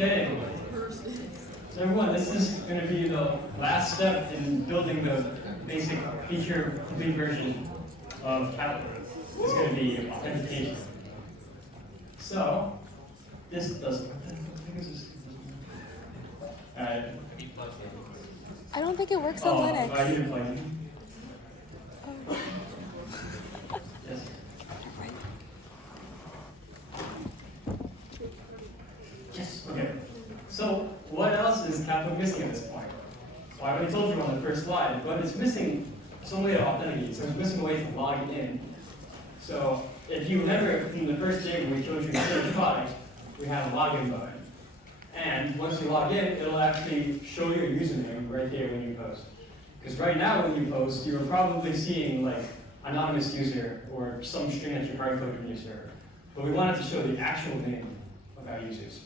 Okay. So everyone, this is going to be the last step in building the basic feature complete version of Chapter. It's going to be authentication. So this does. I don't think it works on Linux. I didn't plug in. Yes. Yes. Okay. So what else is Kappa missing at this point? So I already told you on the first slide, but it's missing some way to authenticate. So it's missing a way to log in. So if you remember from the first day when we showed you the search product, we have a login button. And once you log in, it'll actually show your username right there when you post. Because right now when you post, you're probably seeing like anonymous user or some string that you hard-coded in your server. But we wanted to show the actual name of our users.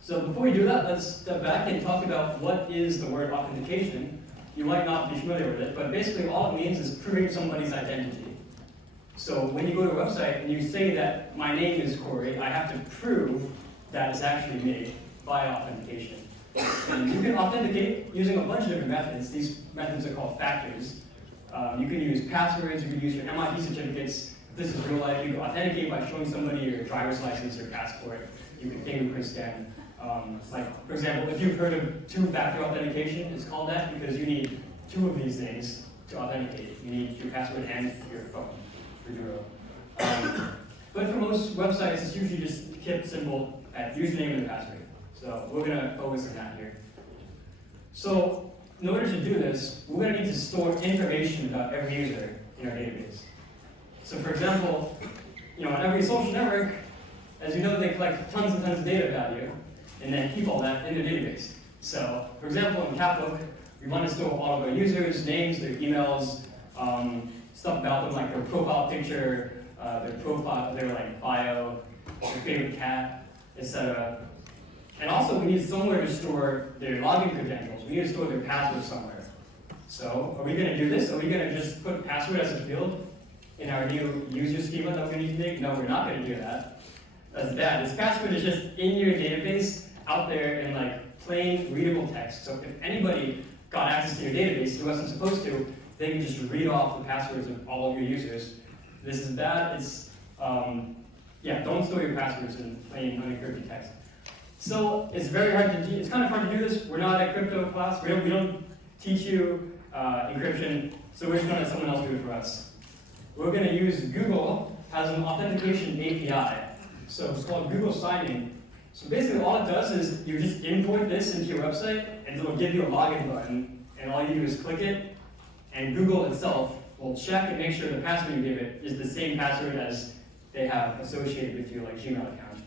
So before we do that, let's step back and talk about what is the word authentication. You might not be familiar with it, but basically all it means is proving somebody's identity. So when you go to a website and you say that my name is Corey, I have to prove that it's actually me by authentication. And you can authenticate using a bunch of different methods. These methods are called factors. You can use passwords, you can use your MIT certificates. If this is real life, you can authenticate by showing somebody your driver's license or passport. You can fingerprint scan. Like, for example, if you've heard of two-factor authentication, it's called that because you need two of these things to authenticate. You need your password and your phone for Duro. But for most websites, it's usually just kept simple at username and password. So we're going to focus on that here. So in order to do this, we're going to need to store information about every user in our database. So for example, on every social network, as you know, they collect tons and tons of data about you, and then keep all that in the database. So for example, in Capbook, we want to store all of our users, names, their emails, stuff about them like their profile picture, their like bio, their favorite cat, etc. And also, we need somewhere to store their login credentials. We need to store their password somewhere. So, are we going to do this? Are we going to just put password as a field in our new user schema that we need to make? No, we're not going to do that. That's bad. This password is just in your database, out there in like plain readable text. So if anybody got access to your database who wasn't supposed to, they can just read off the passwords of all of your users. This is bad. It's don't store your passwords in plain unencrypted text. So it's very hard to do. It's kind of hard to do this. We're not a crypto class. We don't teach you encryption. So we're just going to let someone else do it for us. We're going to use Google as an authentication API. So it's called Google Signing. So basically all it does is you just import this into your website and it'll give you a login button. And all you do is click it and Google itself will check and make sure the password you give it is the same password as they have associated with your Gmail account.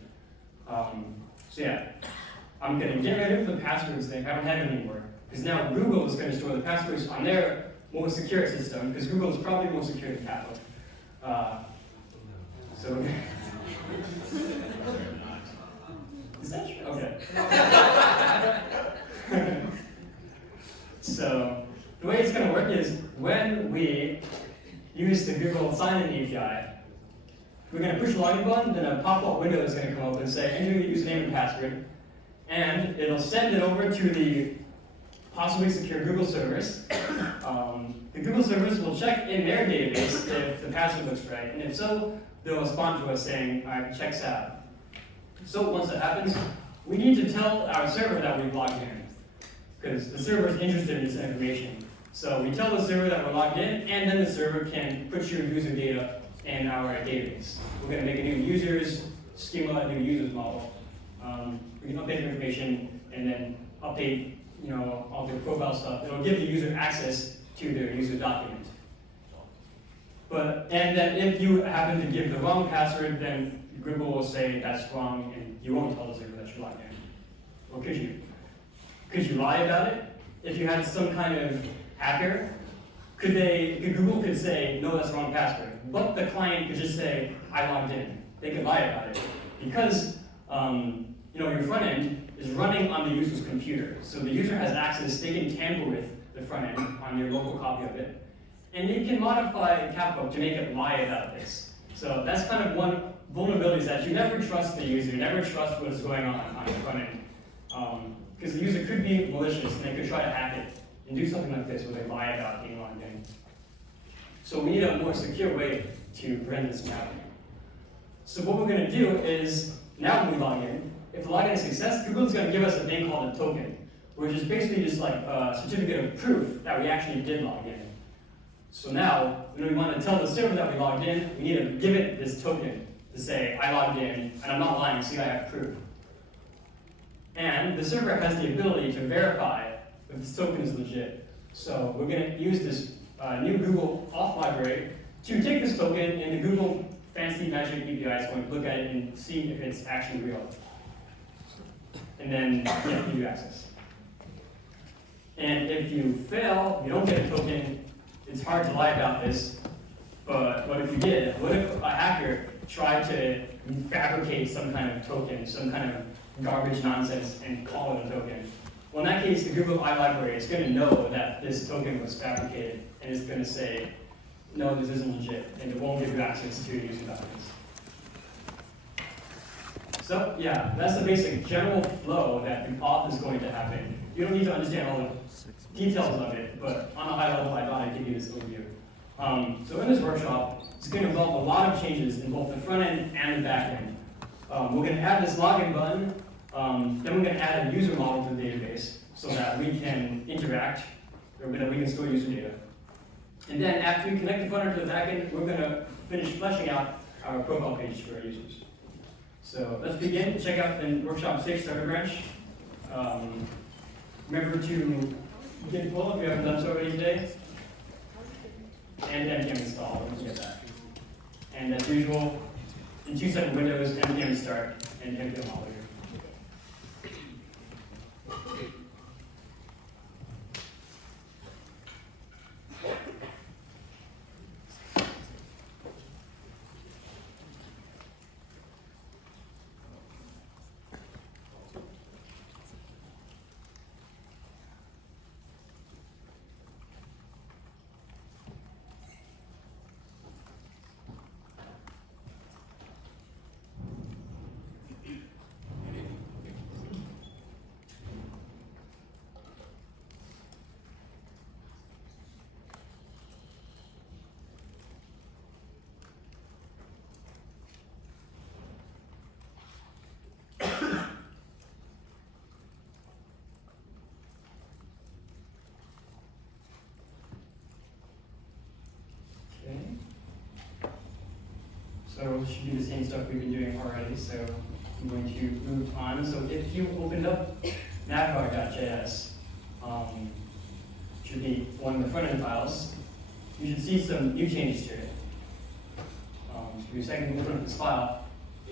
So yeah, I'm going to get rid of the passwords thing. I don't have it anymore. Because now Google is going to store the passwords on their most secure system, because Google is probably more secure than Capbook. Is that true? Okay. So the way it's going to work is when we use the Google Sign-In API, we're going to push the login button, then a pop-up window is going to come up and say, enter your username and password, and it'll send it over to the possibly secure Google servers. The Google servers will check in their database if the password looks right, and if so, they'll respond to us saying, all right, checks out. So once that happens, we need to tell our server that we've logged in, because the server is interested in this information. So we tell the server that we're logged in, and then the server can put your user data in our database. We're going to make a new users schema, a new users model. We can update the information and then update, all their profile stuff. It'll give the user access to their user document. And then if you happen to give the wrong password, then Google will say that's wrong, and you won't tell the server that you're logged in. Or could you? Could you lie about it? If you had some kind of hacker, Google could say, no, that's the wrong password. But the client could just say, I logged in. They could lie about it. Because your front end is running on the user's computer. So the user has access, they can tamper with the front end on your local copy of it. And they can modify Capbook to make it lie about this. So that's kind of one vulnerability is that you never trust the user, you never trust what is going on the front end. Because the user could be malicious and they could try to hack it and do something like this where they lie about being logged in. So we need a more secure way to prevent this from happening. So what we're going to do is, now when we log in, if the login is a success, Google's going to give us a thing called a token, which is basically just like a certificate of proof that we actually did log in. So now, when we want to tell the server that we logged in, we need to give it this token to say, I logged in, and I'm not lying, see I have proof. And the server has the ability to verify if this token is legit. So we're going to use this new Google auth library to take this token, and the Google fancy magic API is going to look at it and see if it's actually real. And then give you access. And if you fail, you don't get a token, it's hard to lie about this, but what if you did? What if a hacker tried to fabricate some kind of token, some kind of garbage nonsense, and call it a token? Well, in that case, the Google iLibrary is going to know that this token was fabricated, and it's going to say, no, this isn't legit, and it won't give you access to your user documents. So, yeah, that's the basic general flow that the auth is going to happen. You don't need to understand all the details of it, but on a high level, I thought I'd give you this overview. So in this workshop, it's going to involve a lot of changes in both the front end and the back end. We're going to add this login button, then we're going to add a user model to the database so that we can interact, or that we can store user data. And then after we connect the front end to the back end, we're going to finish fleshing out our profile page for our users. So let's begin. Check out the Workshop 6 Starter Branch. Remember to get pull if you haven't done so already today. And npm install, don't forget that. And as usual, in 2 separate windows, npm start and npm all here. So it should be the same stuff we've been doing already, so I'm going to move on. So if you opened up navbar.js, should be one of the front-end files, you should see some new changes to it. So give me a second to open up this file.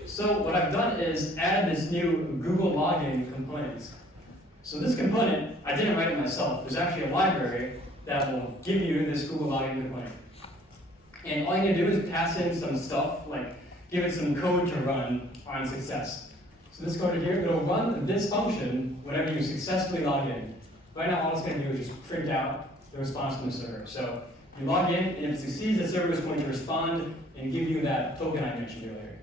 So what I've done is add this new Google login component. So this component, I didn't write it myself. There's actually a library that will give you this Google login component. And all you need to do is pass in some stuff, like give it some code to run on success. So this code here, it'll run this function whenever you successfully log in. Right now, all it's going to do is just print out the response from the server. So you log in, and if it succeeds, the server is going to respond and give you that token I mentioned earlier.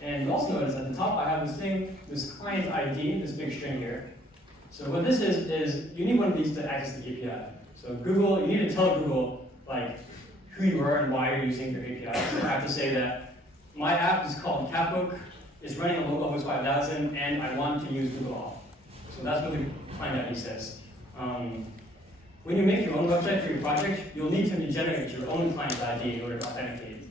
And you also notice at the top, I have this thing, this client ID, this big string here. So what this is you need one of these to access the API. So Google, you need to tell Google, like, who you are and why you're using your API. So I have to say that my app is called Capbook, it's running on localhost 5000, and I want to use Google Auth. So that's what the client ID says. When you make your own website for your project, you'll need to generate your own client ID in order to authenticate.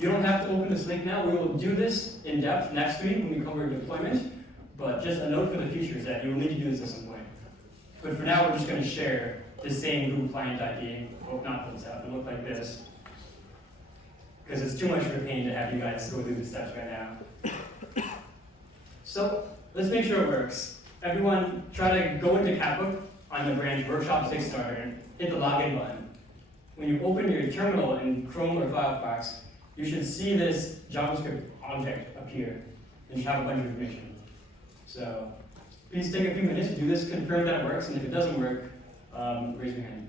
You don't have to open this link now. We will do this in depth next week when we cover deployment, but just a note for the future is that you will need to do this at some point. But for now, we're just going to share the same Google client ID. Well, not pull this out, it'll look like this. Because it's too much of a pain to have you guys go through the steps right now. So let's make sure it works. Everyone try to go into Capbook on the branch Workshop 6 Starter and hit the login button. When you open your terminal in Chrome or Firefox, you should see this JavaScript object appear, and you have a bunch of information. So please take a few minutes to do this, confirm that it works, and if it doesn't work, raise your hand.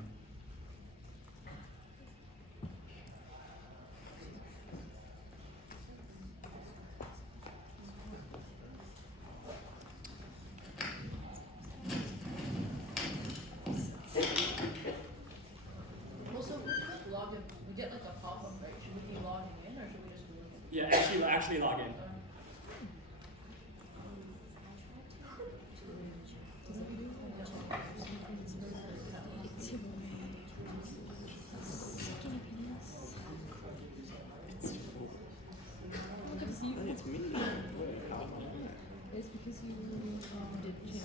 actually log in. It's me. It's because you did change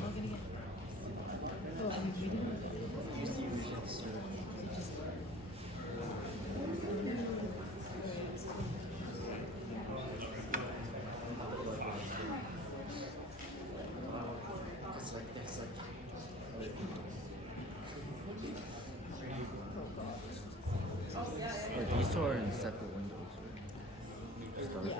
log in again. Oh, are you reading? But these two are in separate windows. Start. Yeah.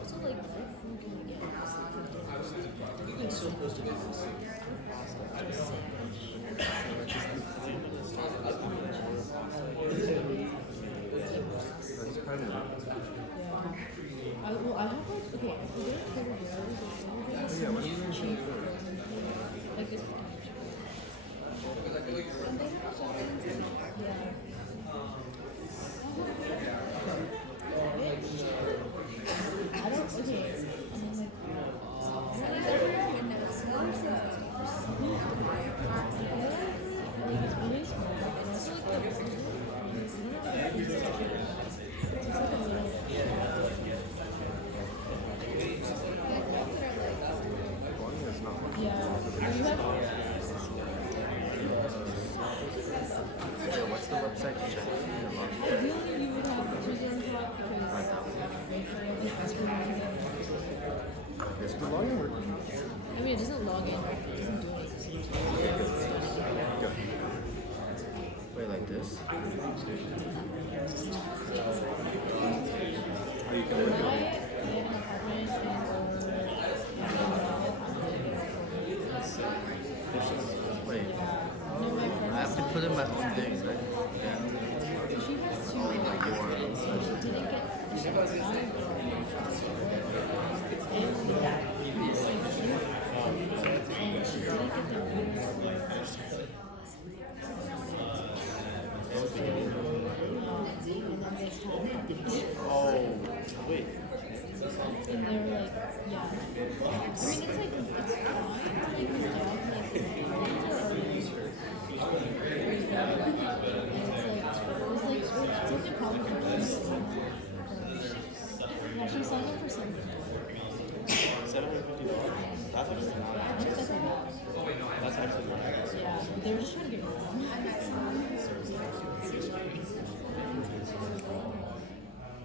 Also, like, what food can we get? It's supposed to be That's kind of Yeah. Well, I have like, okay, if we go to Trader Joe's, yeah, what are you going to show for? like this. Yeah. I don't, okay. And then like, it's really small. And also like the burger, it's not like it's like a little. Volume is not much. Yeah. You have, So what's the website to check? ideally you would have children talk because Is the volume working? I mean, it doesn't log in, right? It doesn't do anything. Good. Wait, like this? How you can work I it? get an apartment Wait, no, my friend I have to put in my own things, right? Yeah. she has two Oh, like you are. and she didn't get and she didn't get the Oh, wait. and they're like, yeah. I mean, it's like, it's fine. Like, the dog, like, it's like a problem for her. Yeah, she signed up for something. $750. That's actually not. That's actually not. Yeah, but they were just trying to get rid of them.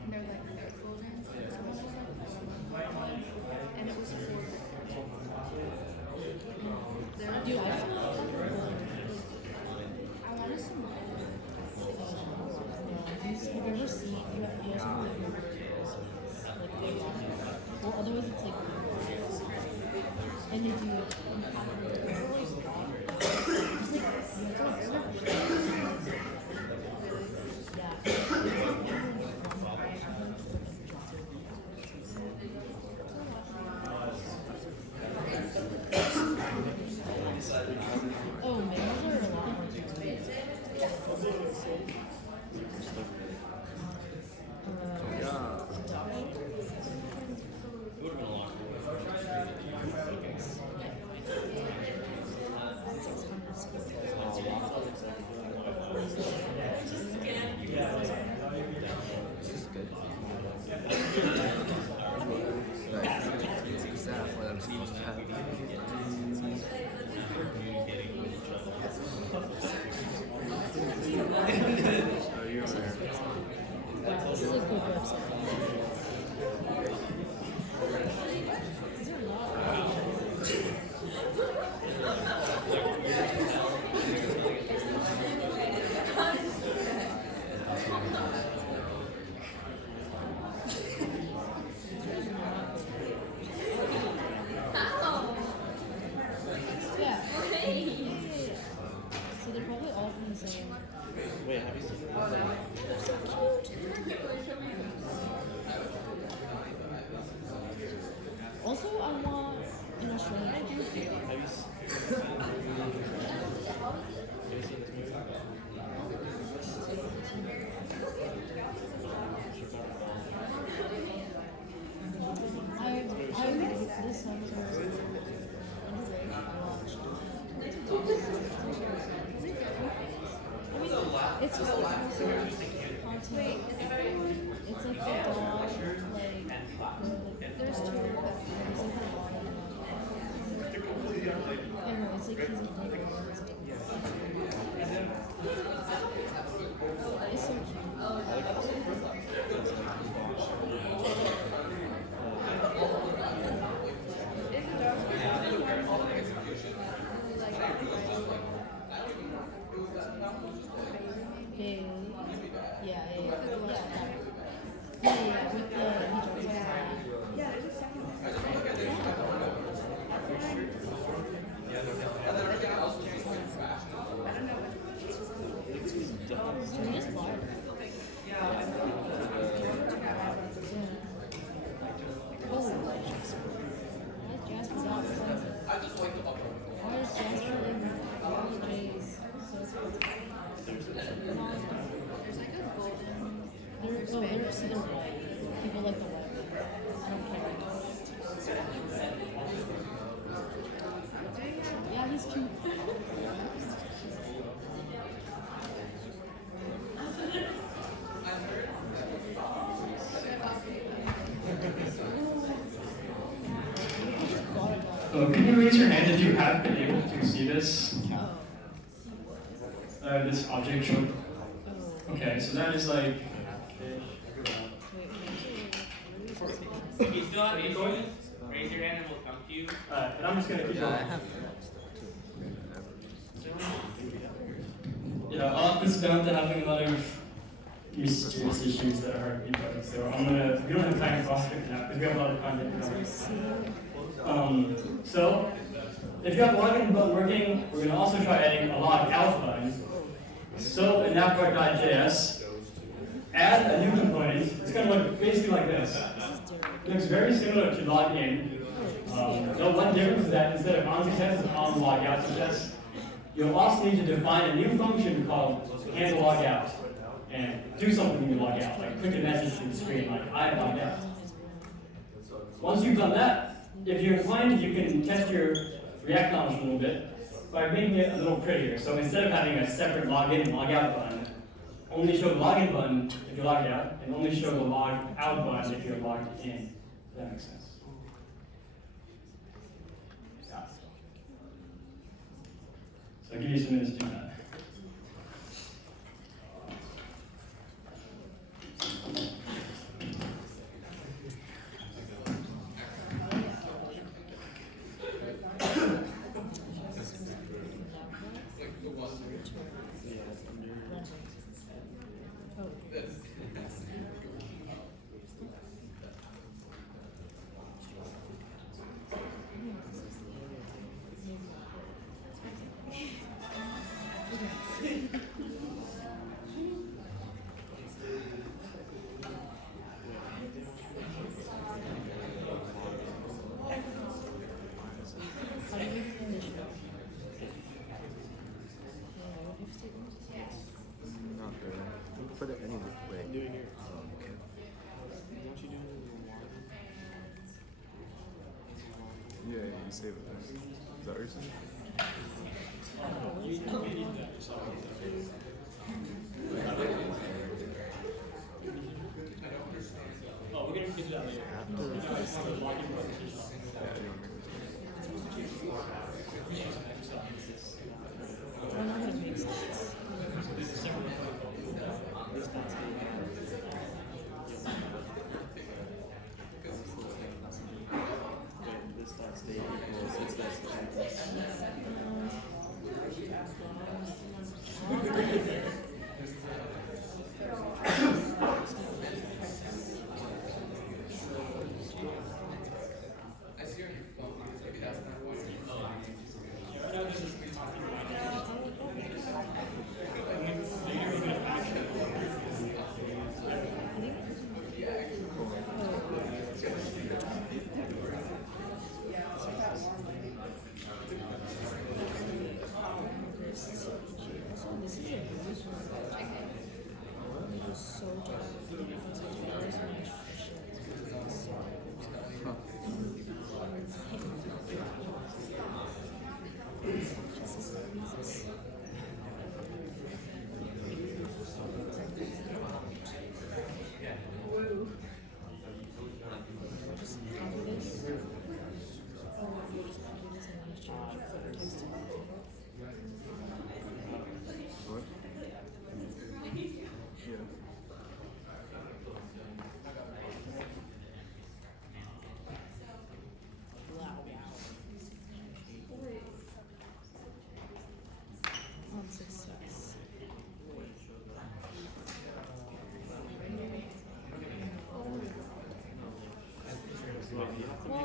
And they're like golden. And it was for. Dude, I just want I wanted some. Have you ever seen, you have to like, well, otherwise it's like, and they do, oh, mangoes are a lot more expensive. This is good. Is that what I'm supposed to have? Are you aware? This is a good website. Is there a Yeah. Wait, have you seen it? They're so cute. Also, I want an Australian. Have you seen this movie? This summer I watched. It's just like content. It's like the dog, There's two. anyway, it's like he's a little. It's so cute. Bailey. Yeah. With the he drives just large. Jasper's not expensive. Why is Jasper in J's so expensive? There's like a golden. They're white. People like the white. I don't care. Yeah, he's cute. So can you raise your hand if you have been able to see this? This object show. Okay, so that is like. If you still have issues, raise your hand and we'll come to you. And I'm just gonna keep Yeah, I going. have. Yeah, Office bound to having a lot of mysterious issues that are hard to debug. So we don't have time for all of it now because we have a lot of content coming. So if you have a login button working, we're gonna also try adding a log out button. So in appart.js, add a new component. It's gonna look basically like this. It looks very similar to login. The one difference is that instead of on success, it's on logout success. You'll also need to define a new function called handle logout and do something when you log out, like click a message to the screen like I logged out. Once you've done that, if you're inclined, you can test your React knowledge a little bit by making it a little prettier. So instead of having a separate login and logout button, only show the login button if you're logged out, and only show the log out button if you're logged in. Does that make sense? Yeah. So I'll give you some minutes to do that. Not good. We can put it anywhere. Wait. Do it here. Okay. Don't you do Yeah, you save it there. Is that what you're saying? Oh, we're gonna get to that later. After Login button. Yeah, you don't make I don't know how to make sense. this dot state equals it's this.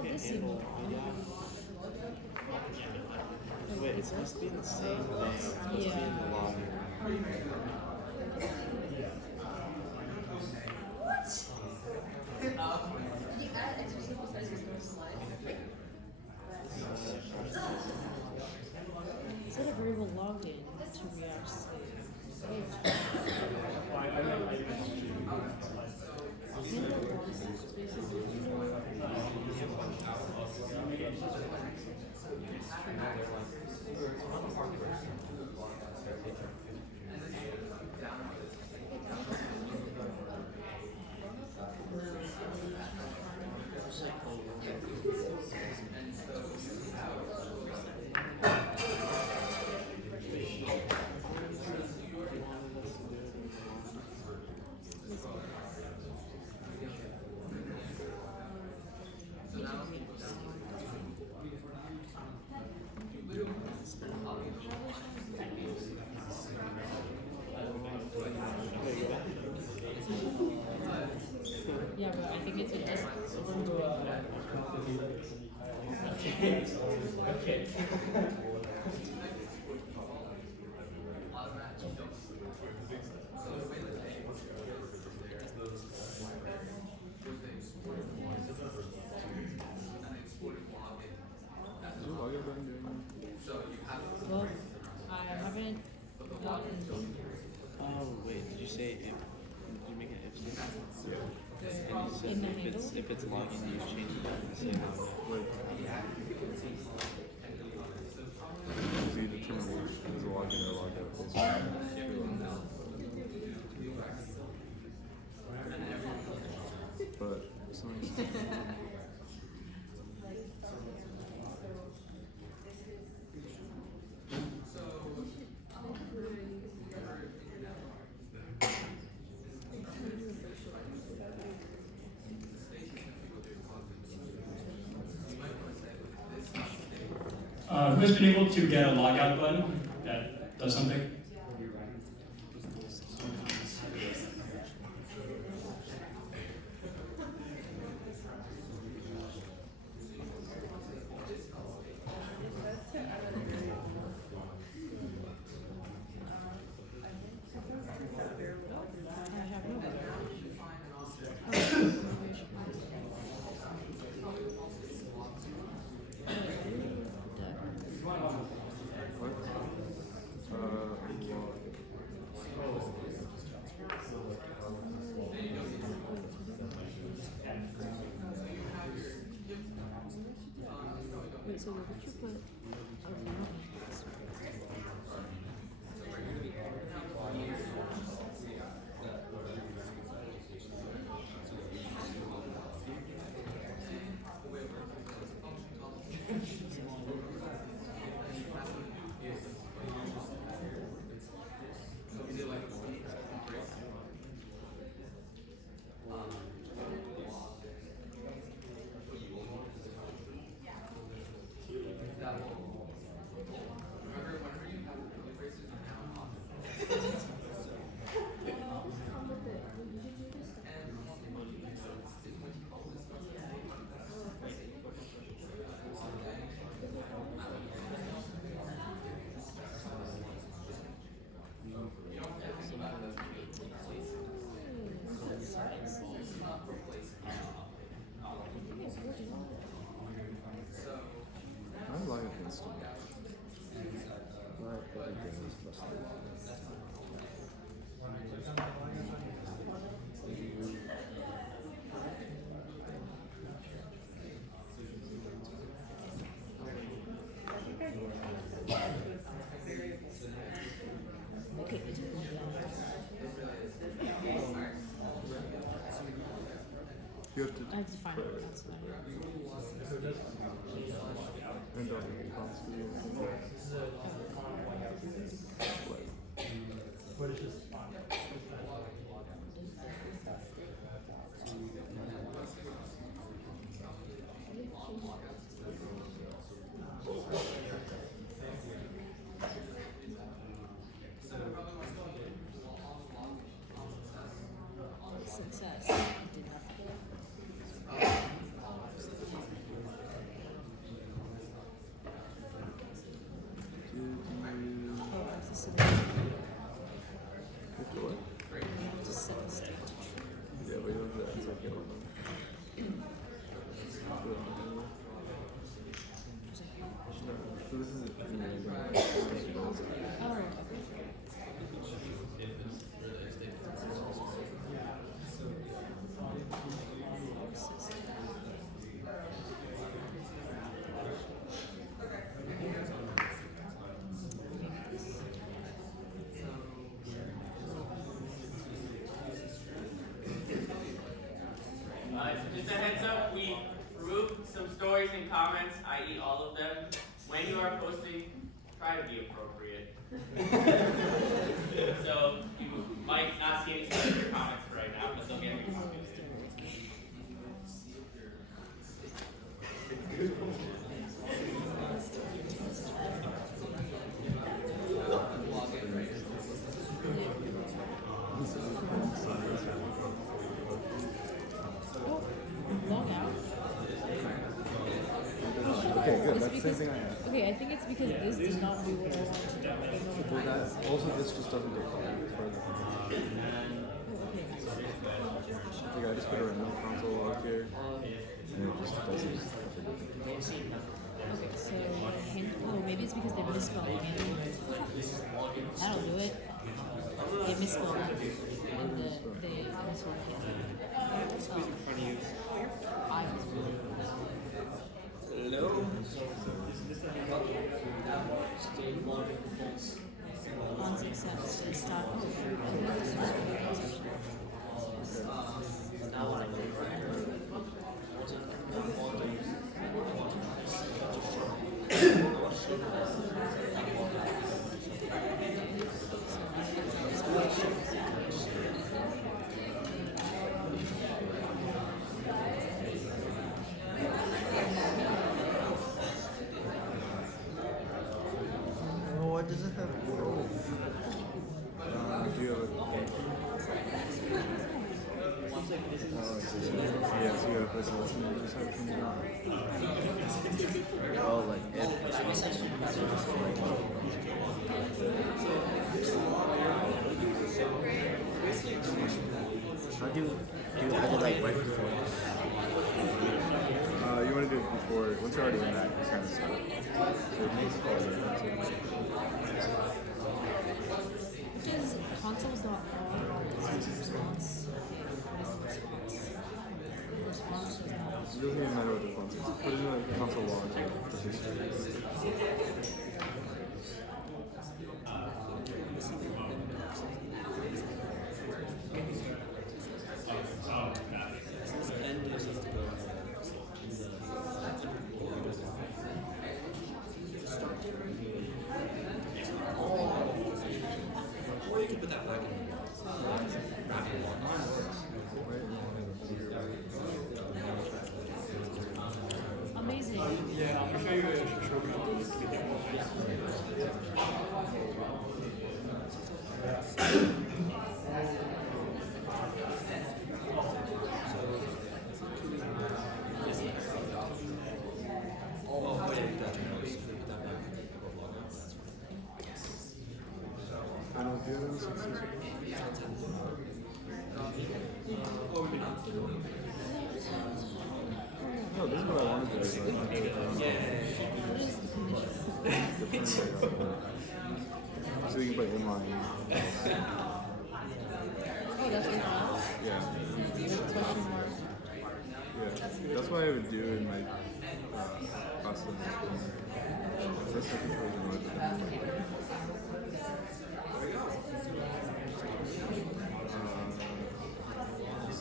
Oh, this is Wait, it's supposed to be in the same thing. It's supposed to be in the login. Instead of variable logged in to React Slave. Yeah, but I think it's just Okay. Is your login button doing well, I haven't gotten Oh, wait, did you say if? Did you make an if statement? Yeah. And you said In the if it's login, you change it to say login. Wait. Is he determining if it's a login or log out based on but something. Who's been able to get a logout button that does something? I have no What? Wait, so what would you put? I'm lying against him. Not everything is busted. You have to I have to find it. That's fine. end up in constant. Success. Did nothing. Just a heads up, we removed some stories and comments, i.e. all of them. When you are posting, try to be appropriate. So you might not see any of your comments right now, but they'll get repopulated. Log out. Okay, good. It's That's the same because, thing I have. okay, I think it's because this does not do what I want to do. I don't know Well, why. that also this just doesn't get called as far as I can tell. Oh, okay. Like I just put a random console log here, and it just does it. Okay, so oh, maybe it's because they're misspelling it. That'll do it. They misspelled it. And they misspelled it. Oh. I was really Hello? unsuccessful. Stop. Oh, what does it have? Do you have a yeah, so you have this listening side of things now. Oh, like if. How do you edit like right before? You want to do it before, once you're already in that, it's kind of stuff. So it makes it harder. Which is consoles.org response. Response was not. It doesn't even matter what the font is. Put it in the console log. Amazing. Yeah, I'm gonna show you a trophy. I don't do this. No, this is what I wanted to do. So you can play inline. Oh, that's what it was? Yeah. Question mark. Yeah. That's what I would do in my custom. That's the controller mode. It's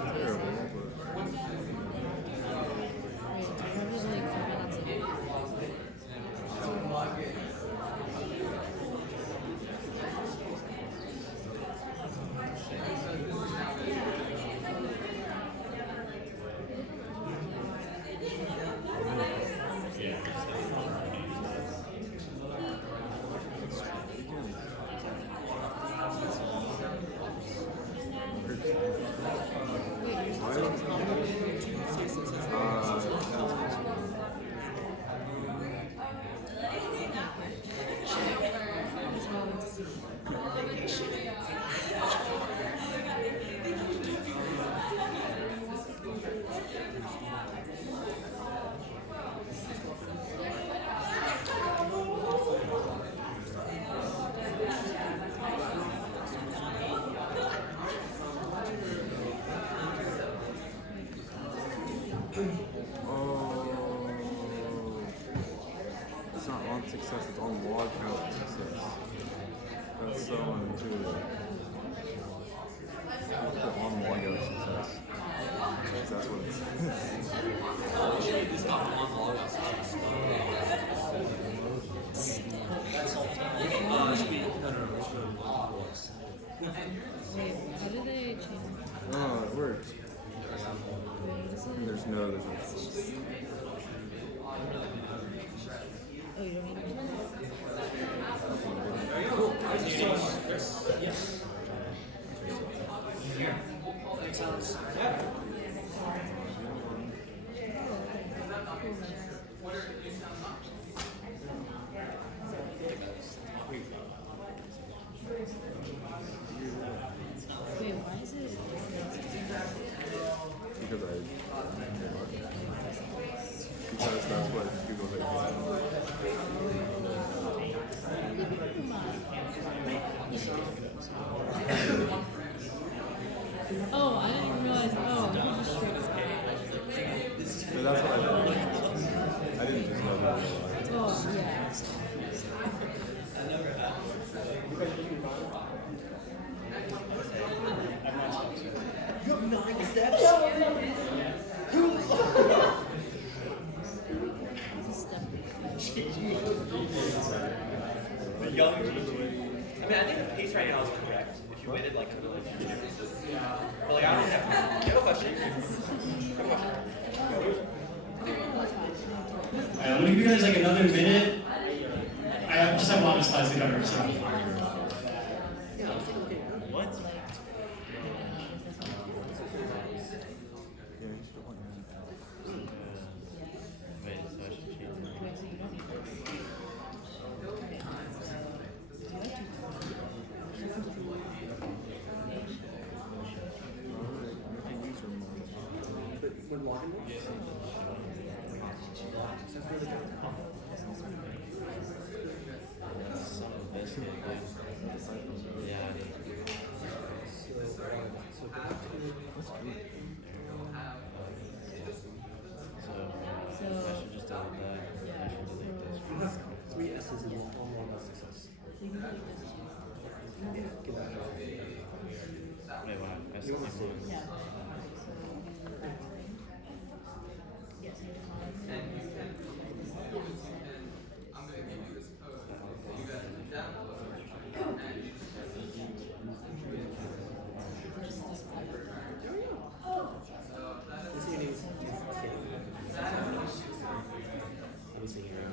terrible, but it's not on success, it's on log out success. That's so unintuitive. Put on log out success. That's what it's. It's not on log out success. It should be, no, it should be log was. Wait, how did they change it? No, it works. And there's no. Oh, you don't need it? Wait, why is it? Because that's what Google did. Oh, I didn't realize. Oh, But that's what I did. I didn't just know that. oh, yeah. You have 9 steps? The young GG. I mean, I think the pace right now is correct. If you waited like, but like I don't have. You have a question? Alright, let me give you guys like another minute. I just have a lot of slides to cover, so. What? Wait, so I should cheat. Son of a biscuit, dude. Yeah, I did. So, I should just delete that. I should delete this. You have 3 S's in on log out success. Wait, what? I still need one. This your name is Kim. Let me see here.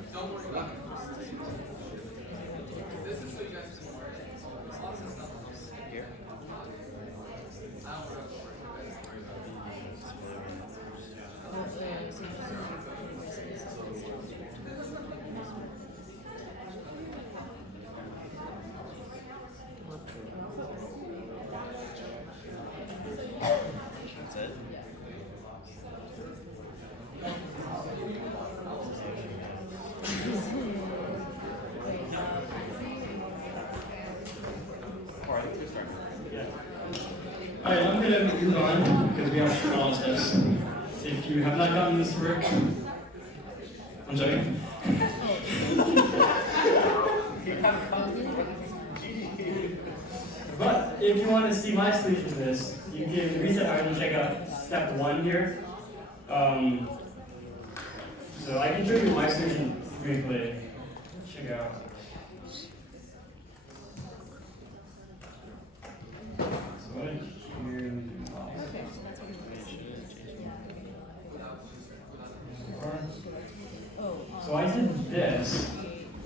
Here. That's it? Or I think we're starting. Alright, I'm gonna move on because we have to follow this. If you have not gotten this work, I'm sorry. But if you want to see my solution to this, you can reset my and check out step 1 here. So I can show you my solution briefly. Check out. So what did you So I did this.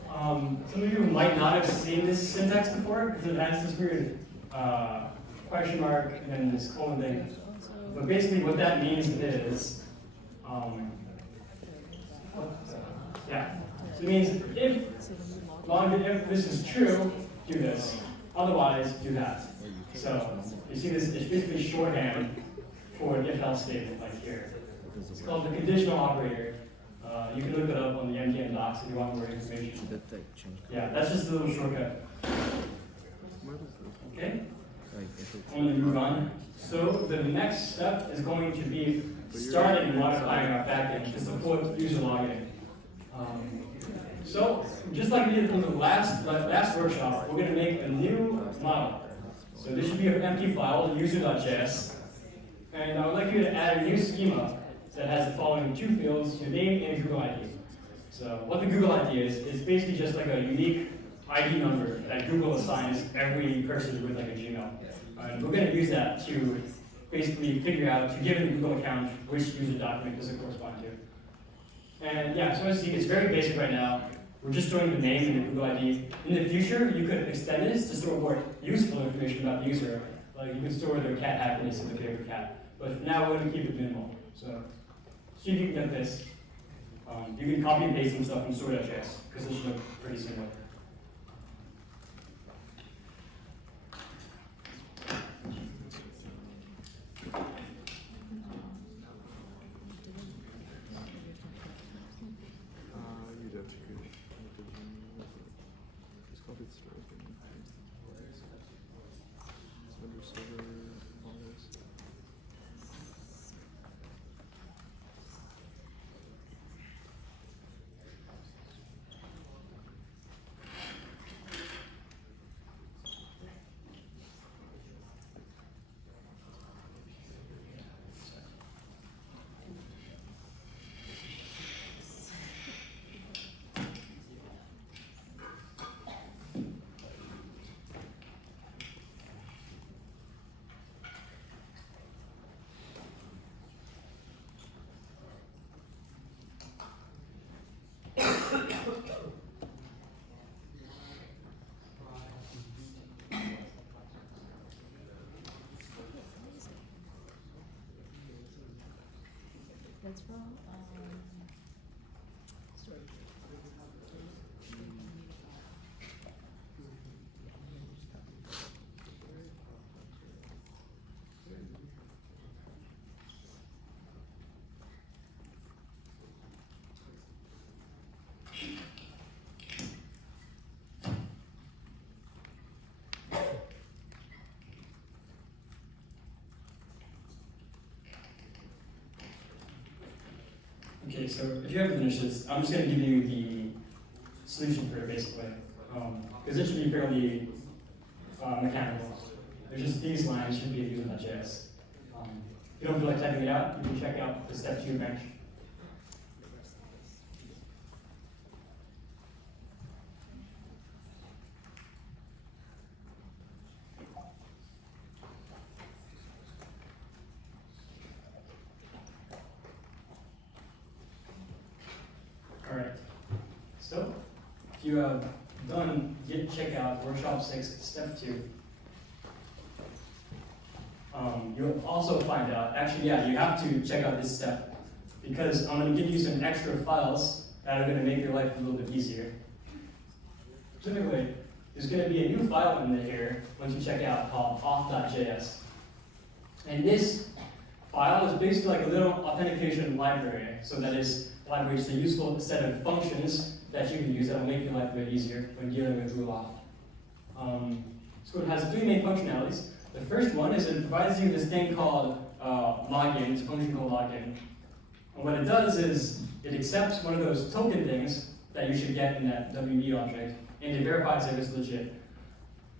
Some of you might not have seen this syntax before because it has this weird question mark and then this colon thing. But basically what that means is, yeah. So it means if this is true, do this. Otherwise, do that. So you see this, it's basically shorthand for an if-else statement like here. It's called the conditional operator. You can look it up on the MTN docs if you want more information. Yeah, that's just a little shortcut. Okay? I'm going to move on. So the next step is going to be starting modifying our backend to support user login. So So, just like we did from the last workshop, we're going to make a new model. So this should be an empty file, user.js. And I would like you to add a new schema that has the following two fields, your name and Google ID. So what the Google ID is basically just like a unique ID number that Google assigns every person with like a Gmail. And we're going to use that to basically figure out, to give the Google account, which user document does it correspond to. And yeah, so as you see, it's very basic right now. We're just storing the name and the Google ID. In the future, you could extend this to store more useful information about the user. Like you could store their cat happiness and their favorite cat. But for now, we're going to keep it minimal. So see if you can get this. You can copy and paste some stuff from store.js, because this should look pretty similar. You'd have to create just copy this for open. It's under server, all this. That's from story. Okay, so if you haven't finished this, I'm just going to give you the solution for it, basically. Because it should be fairly mechanical. There's just these lines should be using .js. If you don't feel like typing it out, you can check out the step 2 bench. Alright, so if you have done git checkout workshop 6 step 2, you'll also find out, actually yeah, you have to check out this step because I'm going to give you some extra files that are going to make your life a little bit easier. Typically, there's going to be a new file in here once you check out called auth.js. And this file is basically like a little authentication library. So that is, library is a useful set of functions that you can use that will make your life a bit easier when dealing with Google Auth. So it has 3 main functionalities. The first one is it provides you this thing called login. It's a function called login. And what it does is it accepts one of those token things that you should get in that WD object, and it verifies if it's legit.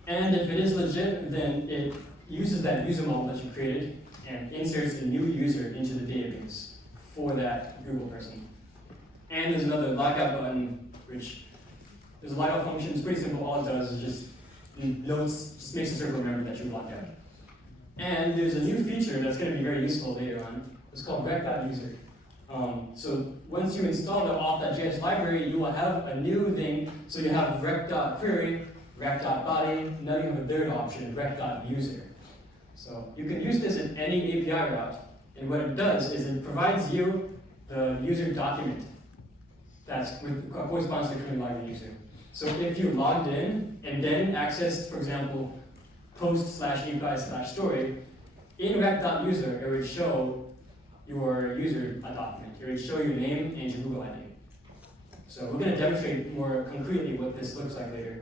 And if it is legit, then it uses that user model that you created and inserts a new user into the database for that Google person. And there's another lockout button, which there's a lockout function. It's pretty simple. All it does is just just makes the server remember that you locked out. And there's a new feature that's going to be very useful later on. It's called rec.user. So once you install the auth.js library, you will have a new thing. So you have rec.query, rec.body. Now you have a third option, rec.user. So you can use this in any API route. And what it does is it provides you the user document that corresponds to the current logged user. So if you logged in and then accessed, for example, post/API/story, in rec.user, it would show your user document. It would show your name and your Google ID. So we're going to demonstrate more concretely what this looks like later.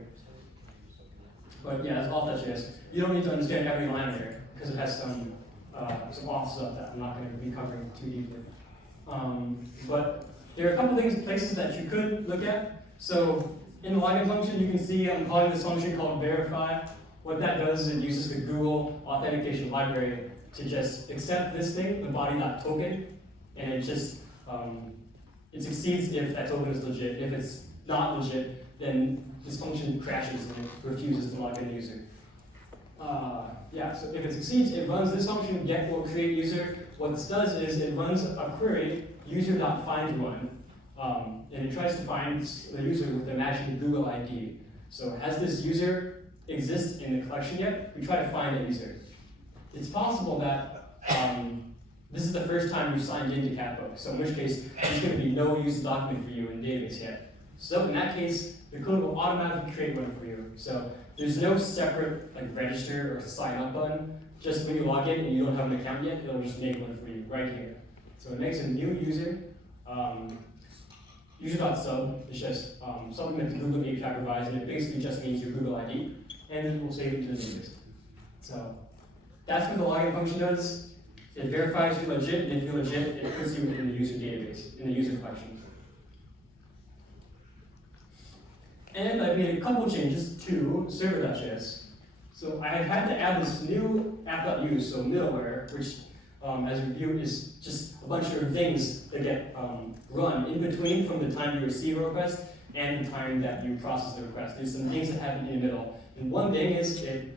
But yeah, that's auth.js. You don't need to understand every line here because it has some auth stuff that I'm not going to be covering too deeply. But there are a couple places that you could look at. So in the login function, you can see I'm calling this function called verify. What that does is it uses the Google Authentication library to just accept this thing, the body.token, and it just it succeeds if that token is legit. If it's not legit, then this function crashes and it refuses to log in the user. Yeah, so if it succeeds, it runs this function, get or create user. What this does is it runs a query, user.findOne, and it tries to find the user with the matching Google ID. So has this user exist in the collection yet? We try to find that user. It's possible that this is the first time you signed into Catbook, so in which case there's going to be no user document for you in the database yet. So in that case, the code will automatically create one for you. So there's no separate like register or sign up button. Just when you log in and you don't have an account yet, it'll just make one for you right here. So it makes a new user. User.sub is just something that the Google API provides, and it basically just means your Google ID, and then we'll save it to the database. So that's what the login function does. It verifies you're legit, and if you're legit, it puts you in the user database, in the user collection. And I've made a couple changes to server.js. So I had to add this new app.use, so middleware, which as reviewed is just a bunch of things that get run in between from the time you receive a request and the time that you process the request. There's some things that happen in the middle. And one thing is it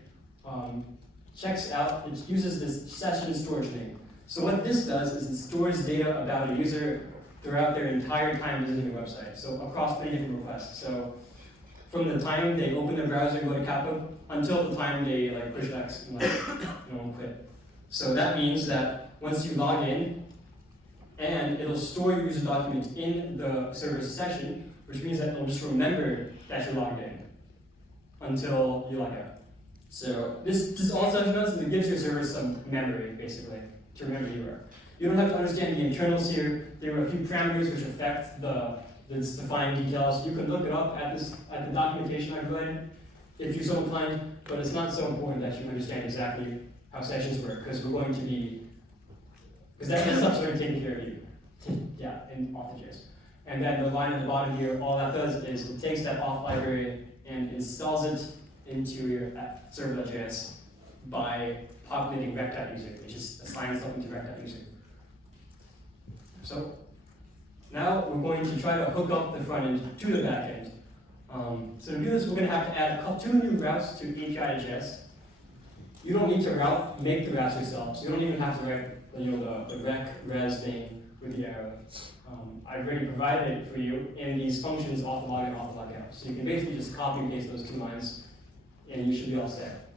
checks out, it uses this session storage name. So what this does is it stores data about a user throughout their entire time visiting your website. So across many different requests. So from the time they open the browser and go to Catbook until the time they like push X and quit. So that means that once you log in, and it'll store your user document in the server's session, which means that it'll just remember that you're logged in until you log out. So this all session does is it gives your server some memory, basically, to remember you are. You don't have to understand the internals here. There are a few parameters which affect the defined details. You can look it up at the documentation I provided if you're so inclined, but it's not so important that you understand exactly how sessions work, because we're going to be, because that kind of stuff's already taken care of you. Yeah, in Auth.js. And then the line at the bottom here, all that does is it takes that auth library and installs it into your server.js by populating rec.user, which is assigning something to rec.user. So now we're going to try to hook up the front end to the back end. So to do this, we're going to have to add 2 new routes to API.js. You don't need to make the routes yourself, so you don't even have to write the rec res thing with the arrow. I've already provided it for you in these functions auth log and auth log out. So you can basically just copy and paste those 2 lines, and you should be all set.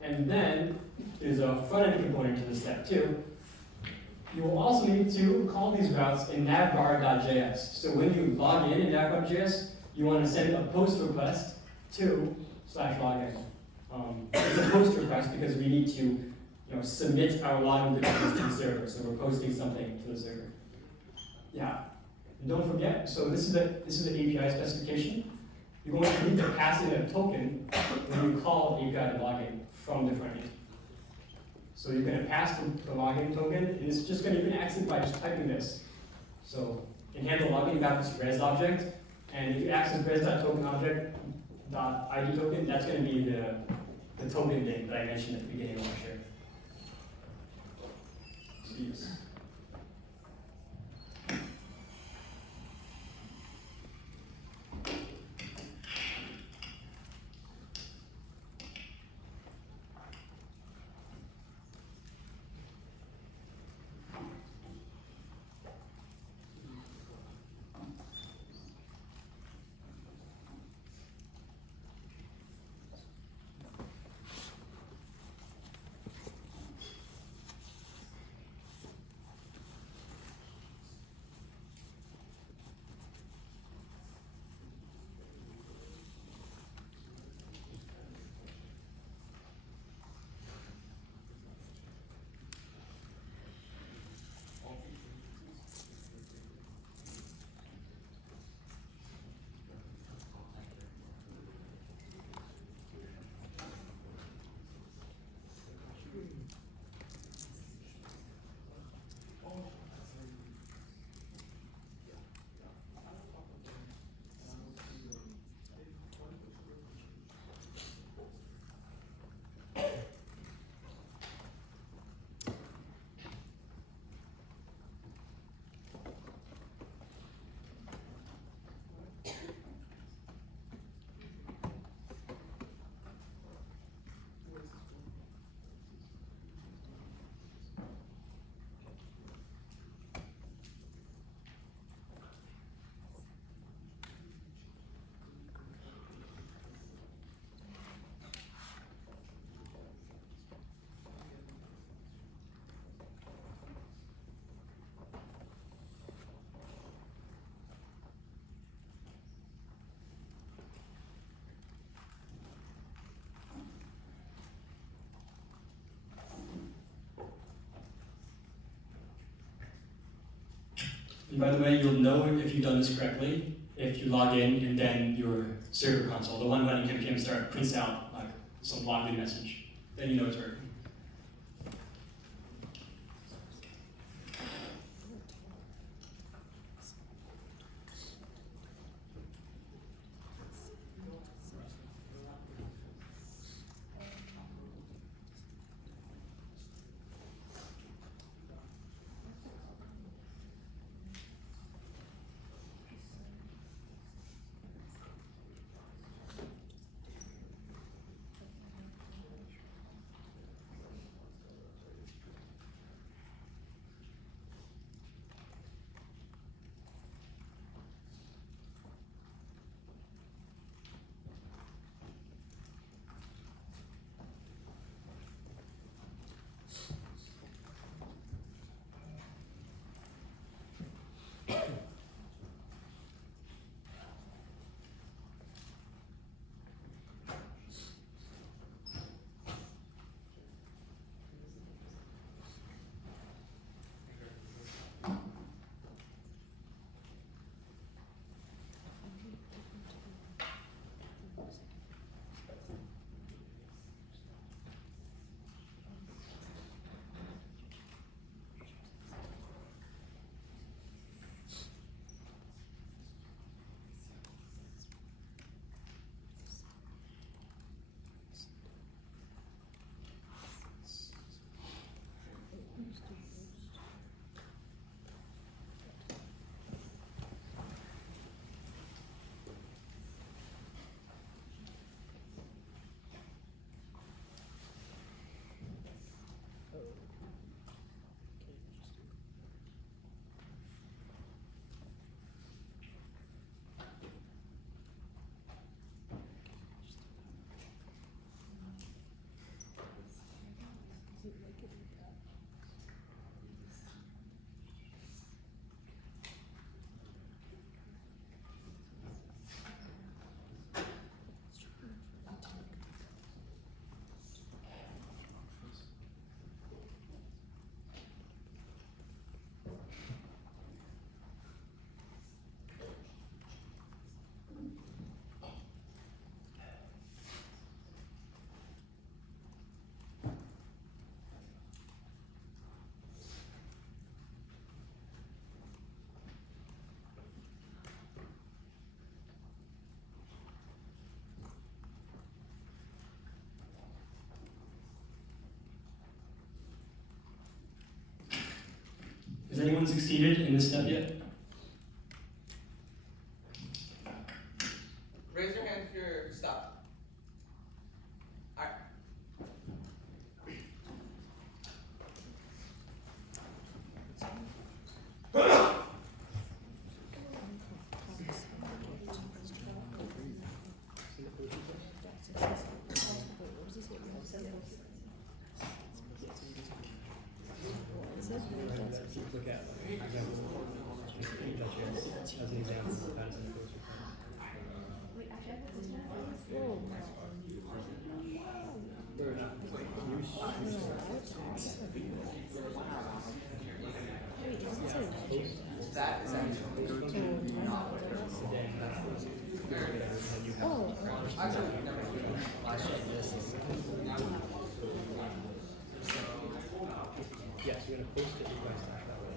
And then there's a front end component to this step too. You will also need to call these routes in navbar.js. So when you log in navbar.js, you want to send a post request to /login. It's a post request because we need to submit our login credentials to the server. So we're posting something to the server. Yeah. And don't forget, so this is the API specification. You're going to need to pass in a token when you call API to login from the front end. So you're going to pass the login token, and it's just going to, you can access it by just typing this. So in handle login, you got this res object, and if you access res.token object .id token, that's going to be the token thing that I mentioned at the beginning of the lecture. So yes. And by the way, you'll know if you've done this correctly if you log in and then your server console, the one running npm start, prints out like some login message. Then you know it's working. Has anyone succeeded in this step yet? Raise your hand if you're stuck. Alright. Look at example as an example of that is in the course That is actually not what they're actually never yes, you're going to post it request that way.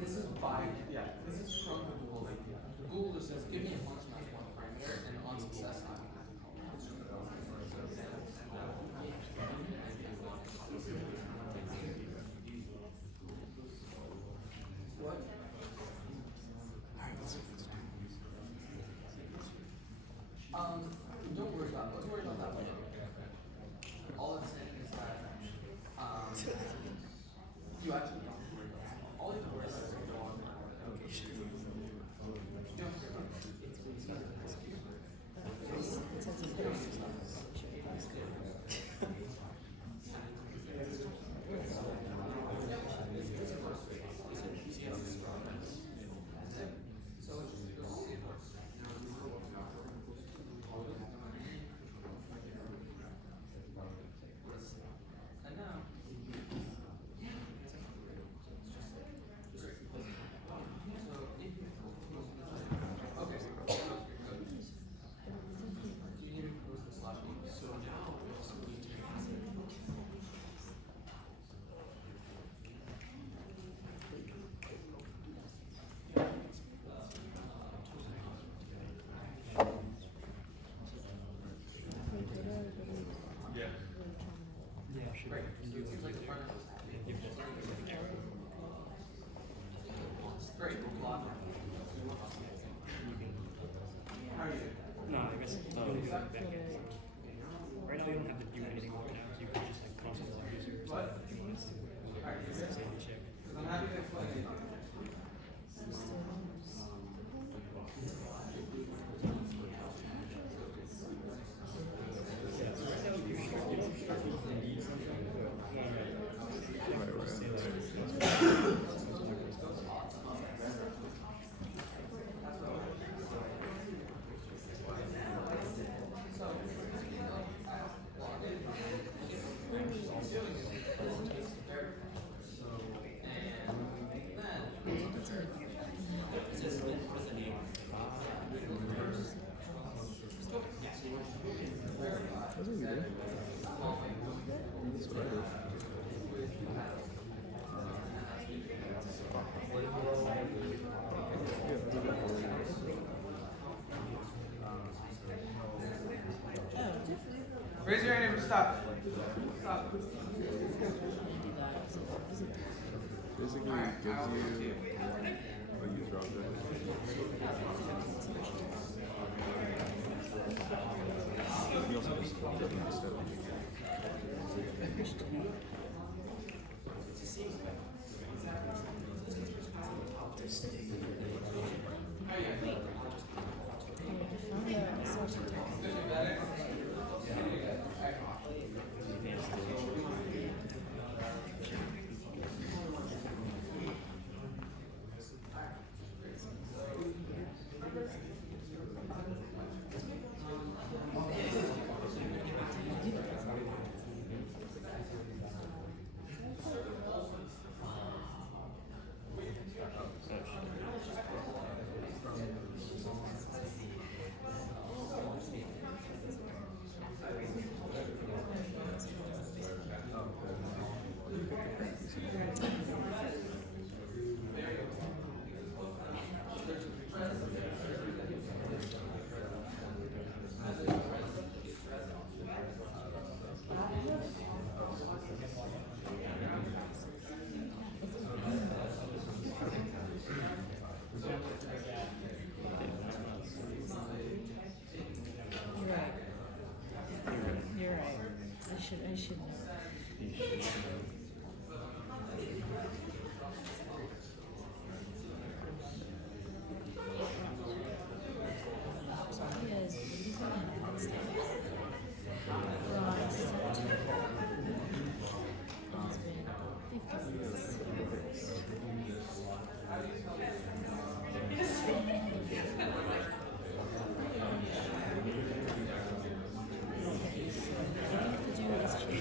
This is by, this is from the Google API. Google just says, give me a function as one parameter, and on success, I can have it called. What? Don't worry about it. Let's worry about that later. All it's saying is that, you actually don't have to worry about it. All you have to worry about is go on the application. You don't have to worry about it. Right now you don't have to do anything with tabs. You can just like cross out the user or something if you want us to. Save and check. That's what you do. That's what I do. Raise your hand and stop. Stop. Basically, it gives you a user object. You also just doesn't just have You're right. I should know. Yes, these are the steps. It's been 50 minutes.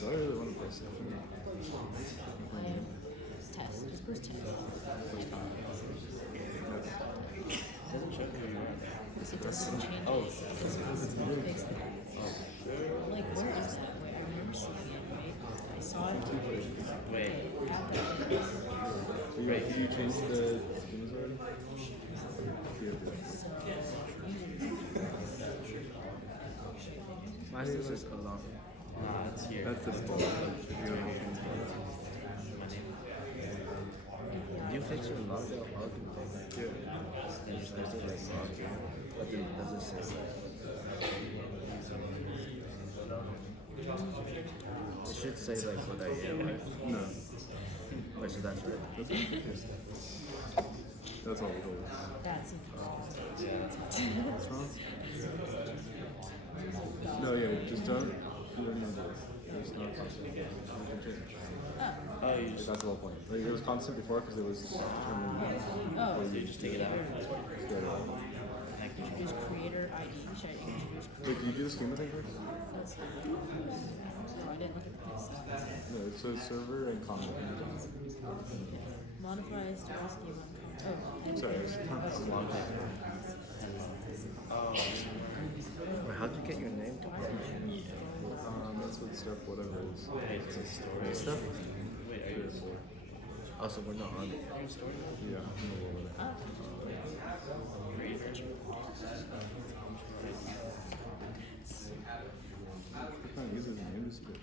I really want to play stuff. Test. Just first test. Doesn't show who you are. Because it doesn't change. Oh. It doesn't fix that. I'm like, where is that? Wait, I remember seeing it, right? I saw it. Wait. So you changed the schemas already? Mine is just along. It's here. That's the default. You fix your log thing? Yeah. Then just there's like log here. But then does it say it should say like what I am, right? No. Wait, so that's right. That's it. That's all it holds. That's What's wrong? No, yeah, just don't. You don't need to. It's not constant. You can change it. Oh, you just. That's the whole point. Like, it was constant before because it was determined. Oh, So you just take it out. Yeah. introduce creator ID. Should I introduce creator? Wait, did you do the schema thing first? That's not. Oh, I didn't look at this. No, so server and comment. Modify style schema. Oh, Sorry, it's a long time. Wait, how'd you get your name to publish? That's what step, whatever it is. New stuff? Wait, are you? Also, we're not on it. Yeah, I'm a little bit. What kind of uses an industry?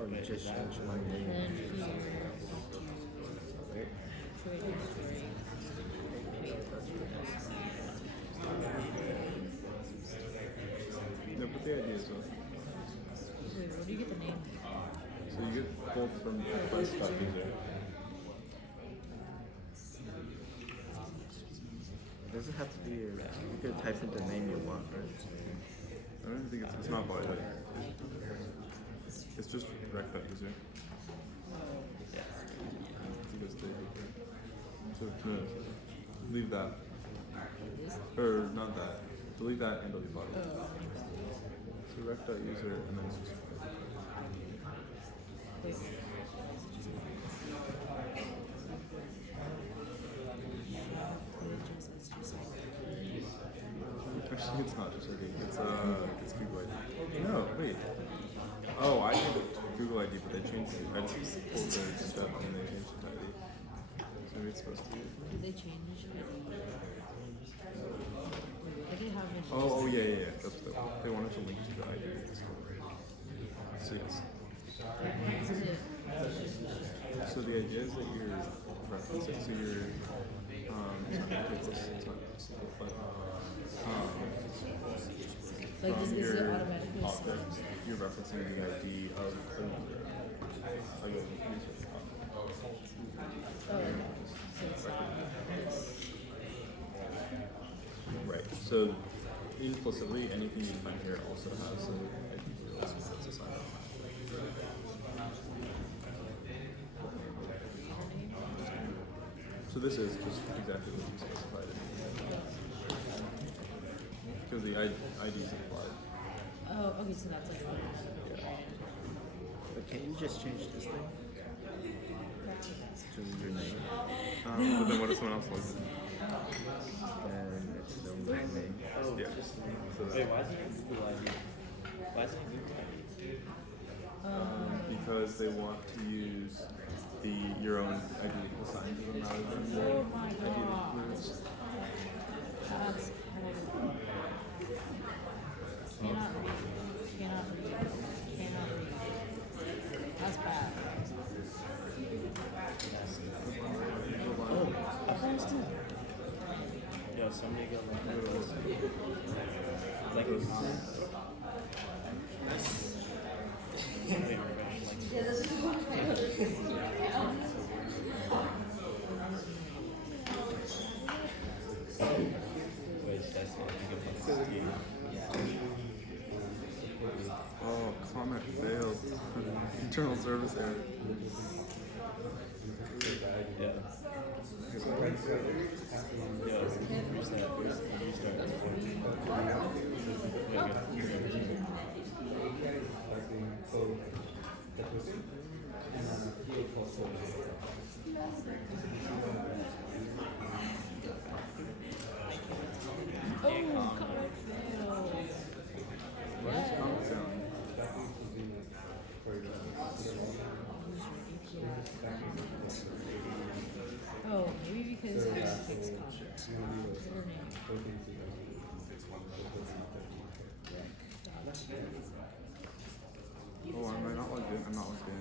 Oh, you just changed my name. Then here, Wait. trade history. No, but the idea is Wait, where do you get the name? so you get both from advice.user. Does it have to be you could type in the name you want, right? I don't think it's not violent. It's just rec.user. So no, leave that. Or not that. Delete that and delete body. So rec.user and then it's just actually it's not just ID. It's Google ID. No, wait. Oh, I did Google ID, but they changed it. I just pulled their step and they changed it to ID. So maybe it's supposed to be. Did they change it? I did have it. Oh, yeah. That's what they wanted to link to the ID. So yes. So the idea is that you're referencing, so you're Like, is it your automatically object, you're referencing the ID of the user. Of your user. Oh, so it's not this. Right. So implicitly, anything you find here also has an ID field that's assigned. So this is just exactly what you specified. Because the ID is applied. Oh, okay, so that's like But can't you just change this thing? To your name. But then what if someone else logs in? And it's still my name. Yeah. So Wait, why is it Google ID? Why is it Google ID? because they want to use your own ID assigned to them rather than the Oh my ID god. that includes. That's horrible. Cannot read. That's bad. Yo, somebody go like this. Like a Oh, comment failed. Internal service error. Yeah. What is comment sound? Oh, maybe because it's fixed comments. Oh, am I not logged in? I'm not logged in.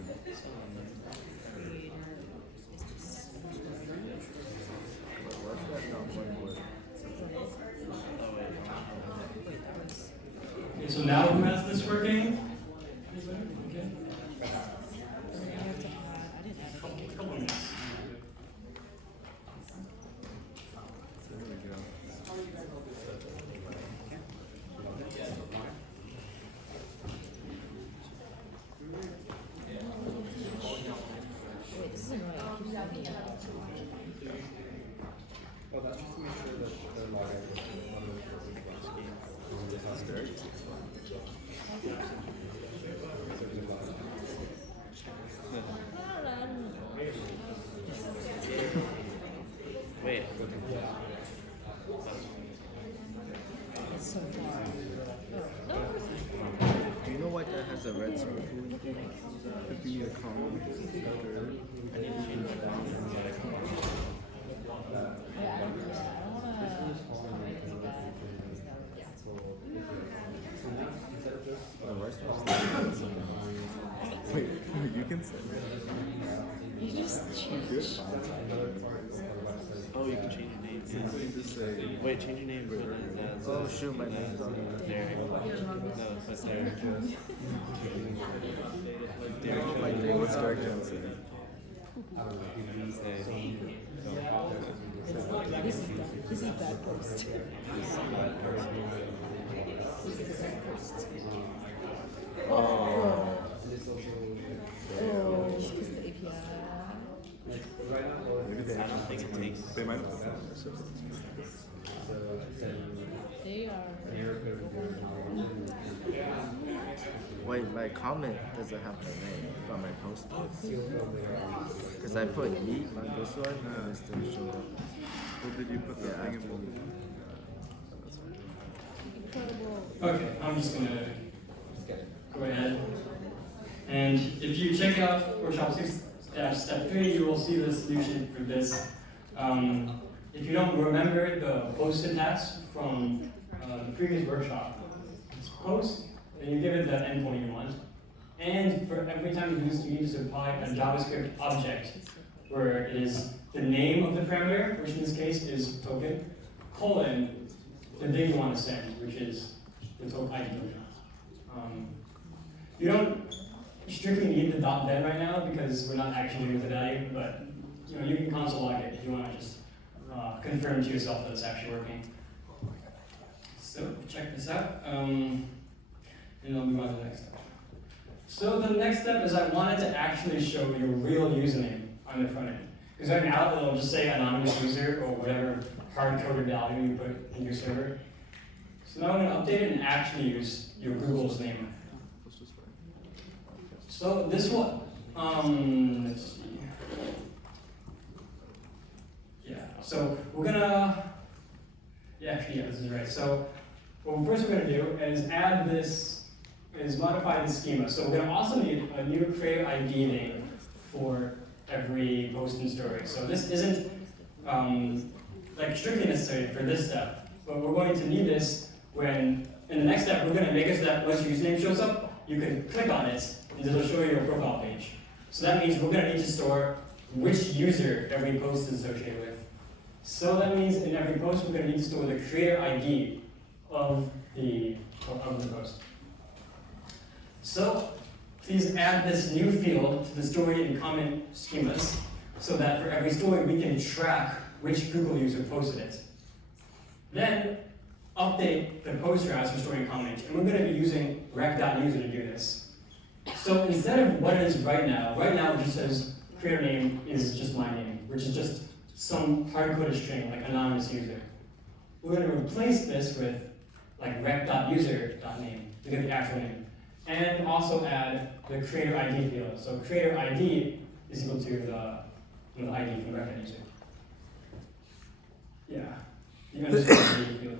Okay, so now who has this working? Okay. Couple minutes. There we go. Wait, this is annoying. I keep finding it. Well, that's just to make sure that the login is on the scheme. so far. Oh, no, Do you know why that has a red circle in it? Could be a column after. I need to change that. yeah, I don't wanna write it back. Oh, the rest was wait, you can say You just change. good. Oh, you can change your name. So you just say Wait, change your name. Oh shoot, my name's on there. No, but there. what's Derek Jones say? This is bad post. Oh. Oh, because the API. Maybe they I don't think it takes. They might. They are. Wait, my comment doesn't have my name, but my post does. Because I put E on this one, and it still showed up. Well, did you put the Yeah, thing after in the Incredible. Okay, I'm just gonna go ahead. And if you check out workshop 6-step 3, you will see the solution for this. If you don't remember the post syntax from the previous workshop, it's post, then you give it the endpoint you want. And for every time you use, you need to apply a JavaScript object, where it is the name of the parameter, which in this case is token, colon, the thing you want to send, which is the token ID token. You don't strictly need the .then right now because we're not actually doing the value, but you can console log it if you want to just confirm to yourself that it's actually working. So check this out, and I'll move on to the next step. So the next step is I wanted to actually show your real username on the front end. Because right now it'll just say anonymous user or whatever hard-coded value you put in your server. So now I'm going to update it and actually use your Google's name. So this one, let's see. Yeah, so we're gonna, this is right. So what first we're gonna do is add this, is modify the schema. So we're gonna also need a new creator ID name for every post and story. So this isn't like strictly necessary for this step, but we're going to need this when, in the next step, we're gonna make it so that once your username shows up, you can click on it and it'll show you your profile page. So that means we're gonna need to store which user every post is associated with. So that means in every post, we're gonna need to store the creator ID of the post. So please add this new field to the story and comment schemas so that for every story we can track which Google user posted it. Then update the post routes for story and comment, and we're going to be using rec.user to do this. So instead of what it is right now it just says creator name is just my name, which is just some hard-coded string like anonymous user. We're going to replace this with like rec.user.name to get the actual name. And also add the creator ID field. So creator ID is equal to the ID from rec.user. Yeah, the underscore ID field.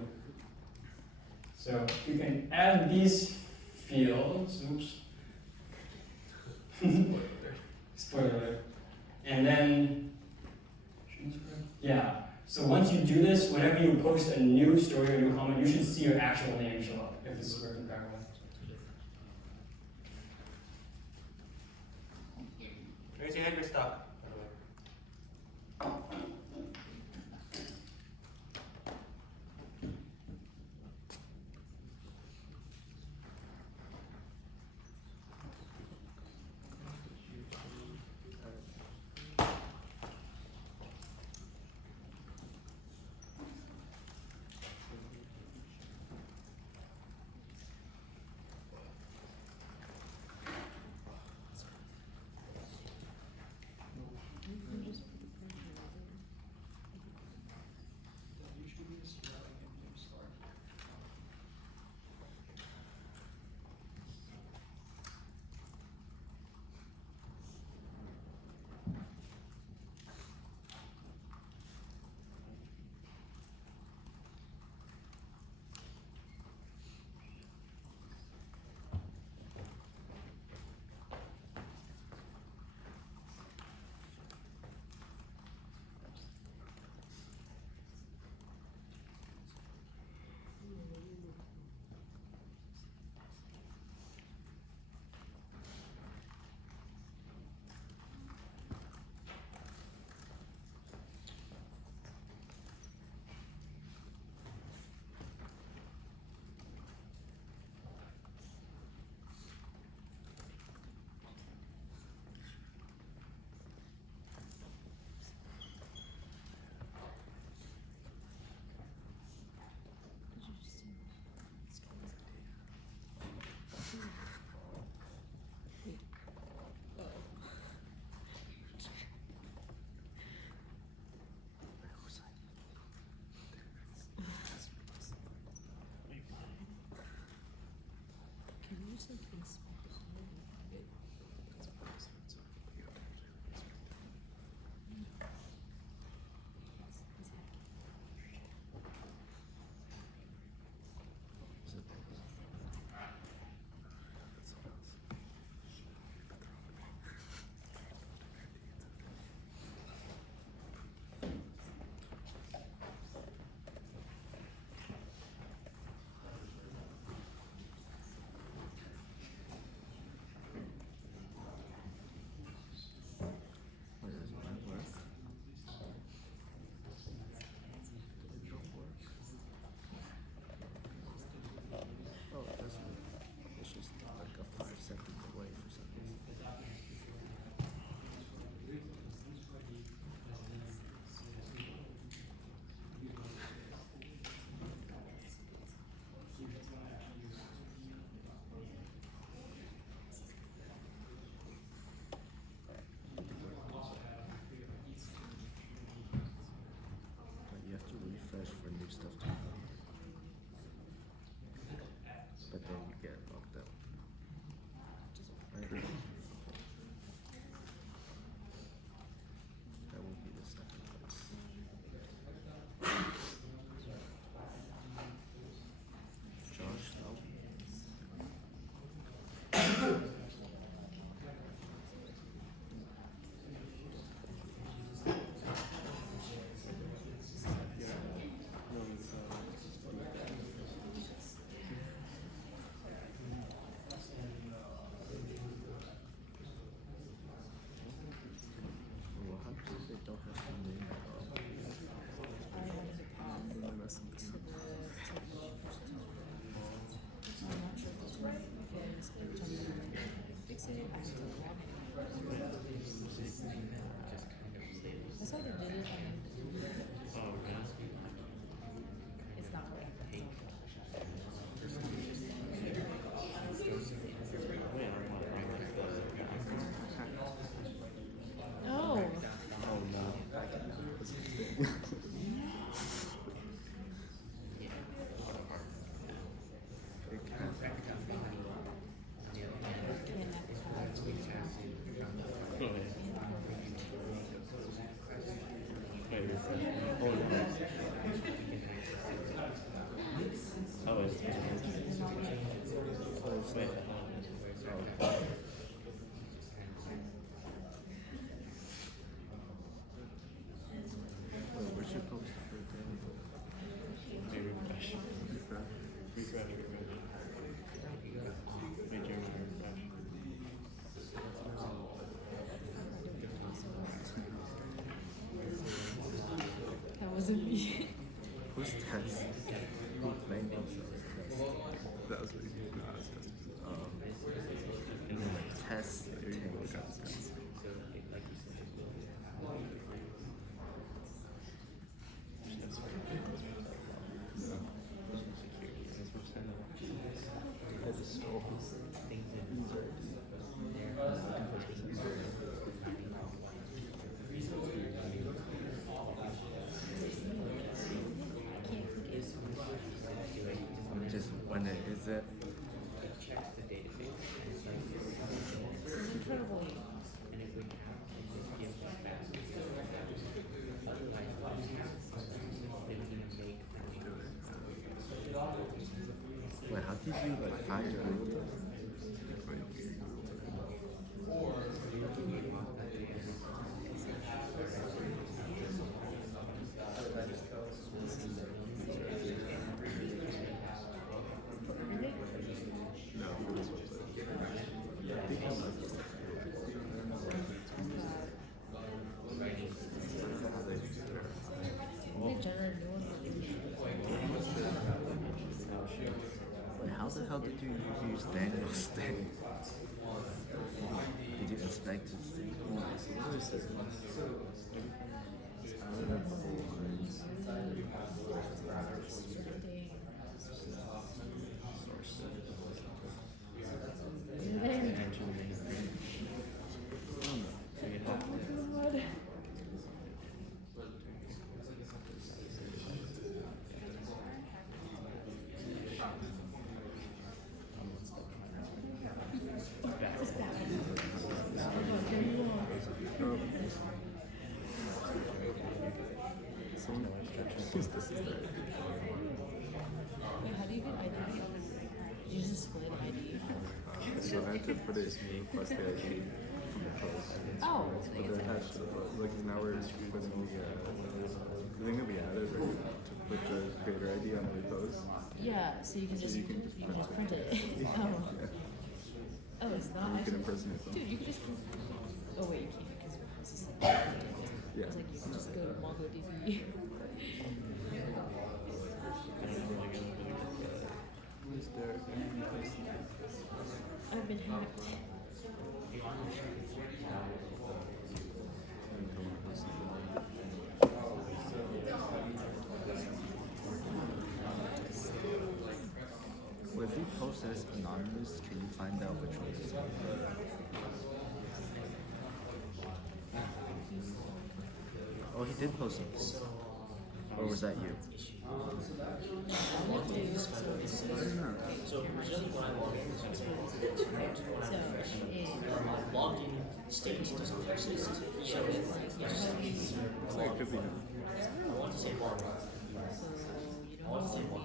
So you can add these fields, oops. Spoiler alert. And then, yeah. So once you do this, whenever you post a new story or a new comment, you should see your actual name show up if this is working correctly. Raise your hand, you're stuck. By the way. Wait, does mine work? Oh, it does work. It's just like a 5 second delay for some reason. But you have to refresh for new stuff to come. But then you get locked out. Right? That will be the second place. Josh, no. Well, how come they don't have the name at all? I'm not sure if this one is every time you fix it, I have to log in. That's how they did it on it's not working. Oh. Oh no. It can't. Wait, we're supposed to put That wasn't me. Who's test? Who played themselves test? That was really good. Nah, it's just, And then like test tank. Just when it is it. This is incredible. Wait, how did you like find your realtor? no, this was They generate new one. Wait, how the hell did you use Daniel's thing? Did you expect to see? What is this one? to put it plus the ID from the post. Oh. But they're attached to the post. Like now we're putting the thing that we added or to put the creator ID on every post. Yeah, so you can just print it. Oh. Oh, it's not You can actually. impersonate them. Dude, you can just. Oh wait, you can't because this is. Yeah. It's like you can just go to MongoDB. Is there any place? I've been hacked. Well, if you post as anonymous, can you find out which one is it? Oh, he did post it. Or was that you? So usually when I log in, it's So, my login state doesn't persist. So it's like, yes, It's like it could be. I want to say log. so you I want to say log.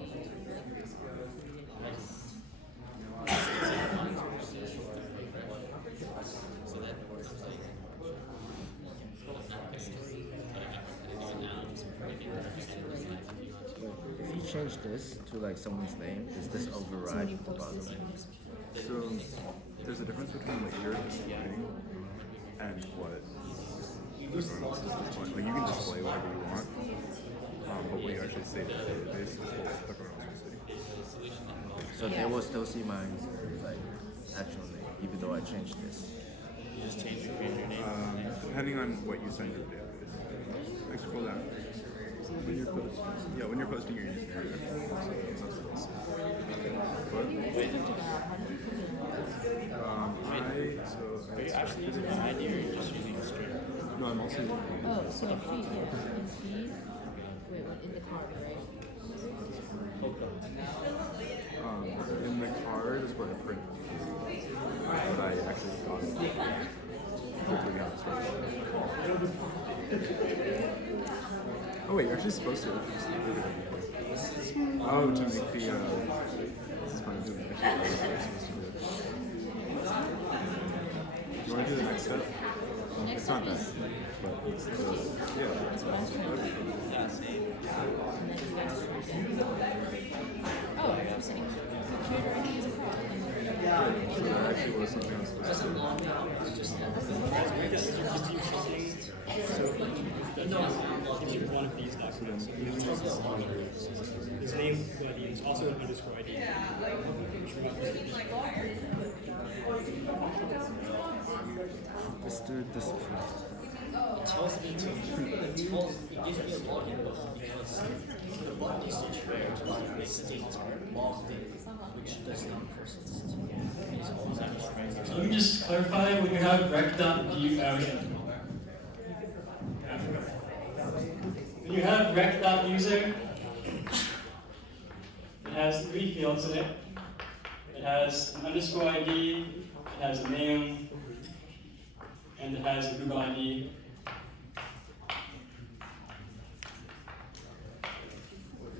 So then it's like, If you change this to like someone's name, does this override the bottom? So there's a difference between what you're displaying and what everyone else is displaying. Like you can display whatever you want, but what you actually save in the database is what everyone else will see. So they will still see my like actual name, even though I changed this. you just change the creator name. Depending on what you send to the database. Like scroll down. When you're posting your user creator. What? Are you actually using an ID or are you just using a string? No, I'm also using oh, so in feed, yeah. In feed. Wait, what? In the card, right? in the card is where I print. But I actually got it. Hopefully got this right. Oh wait, you're actually supposed to. Oh, to make the this is fine. To make actually what you're supposed to do. You want to do the next step? It's not that, but it's the, yeah. That's what I was trying to do. Yeah, same. And then you guys try again. Oh, I'm saying creator ID is a fraud. So that actually was something I was supposed to do. If you one of these documents, his name ID is also an underscore ID. Let's do this first. It tells me to, it gives me a login because the button is where the state logged in, which does not persist. It's always actually So let me just clarify, when you have when you have rec.user, it has 3 fields in it. It has an underscore ID, it has a name, and it has a Google ID.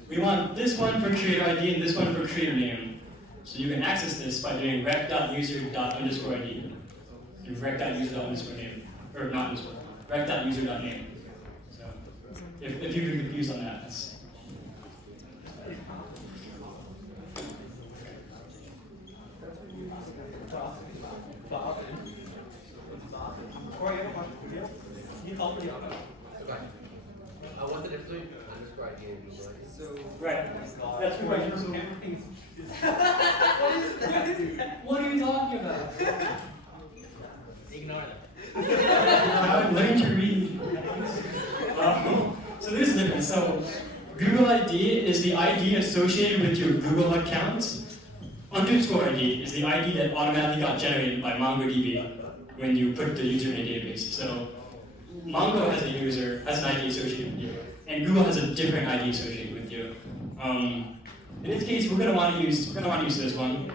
We want this one for creator ID and this one for creator name. So you can access this by doing rec.user._ID. Do rec.user._name, or not underscore, rec.user.name. So if you're confused on that, that's I wanted to put underscore ID in Google ID. So right. That's good question. What are you talking about? ignore that. I'm learning to read. So this is different. So Google ID is the ID associated with your Google account. Underscore ID is the ID that automatically got generated by MongoDB when you put the user in a database. So Mongo has an ID associated with you, and Google has a different ID associated with you. In this case, we're gonna want to use this one,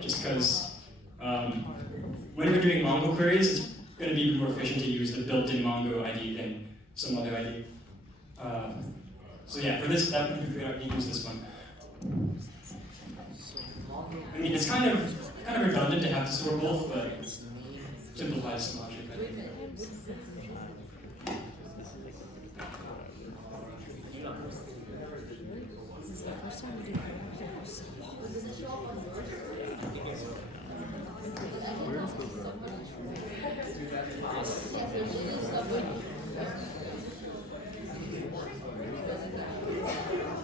just because when we're doing Mongo queries, it's gonna be more efficient to use the built-in Mongo ID than some other ID. So yeah, for this step, we're gonna use this one. I mean, it's kind of kind of redundant to have to store both, but simplifies the logic. This is the first time we do this. Where's the router?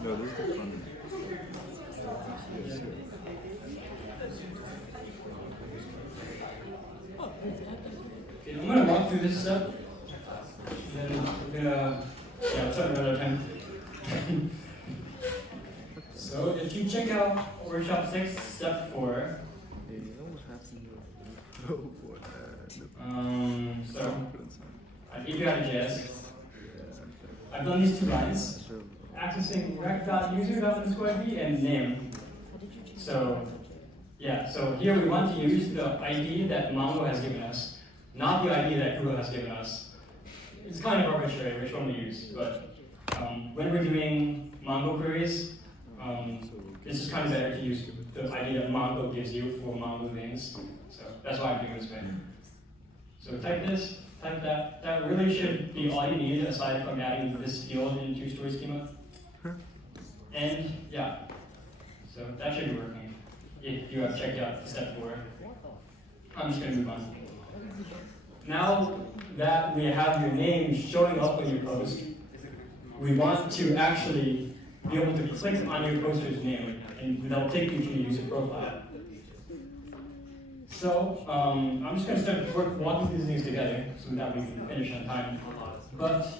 No, this is the front. Yes, sir. Okay, I'm gonna walk through this step, and then we're gonna, yeah, try another time. So if you check out workshop 6, step 4, You know what happened with oh boy, so API.js, I've done these 2 lines, accessing rec.user.underscore-id and name. So, yeah, so here we want to use the ID that Mongo has given us, not the ID that Google has given us. It's kind of arbitrary which one we use, but when we're doing Mongo queries, it's just kind of better to use the ID that Mongo gives you for Mongo things. So that's why I'm doing it this way. So type this, type that. That really should be all you need aside from adding this field into story schema. And yeah, so that should be working if you have checked out step 4. I'm just going to move on. Now that we have your name showing up when you post, we want to actually be able to click on your poster's name, and that'll take you to your user profile. So I'm just going to start walking through these things together so that we can finish on time. But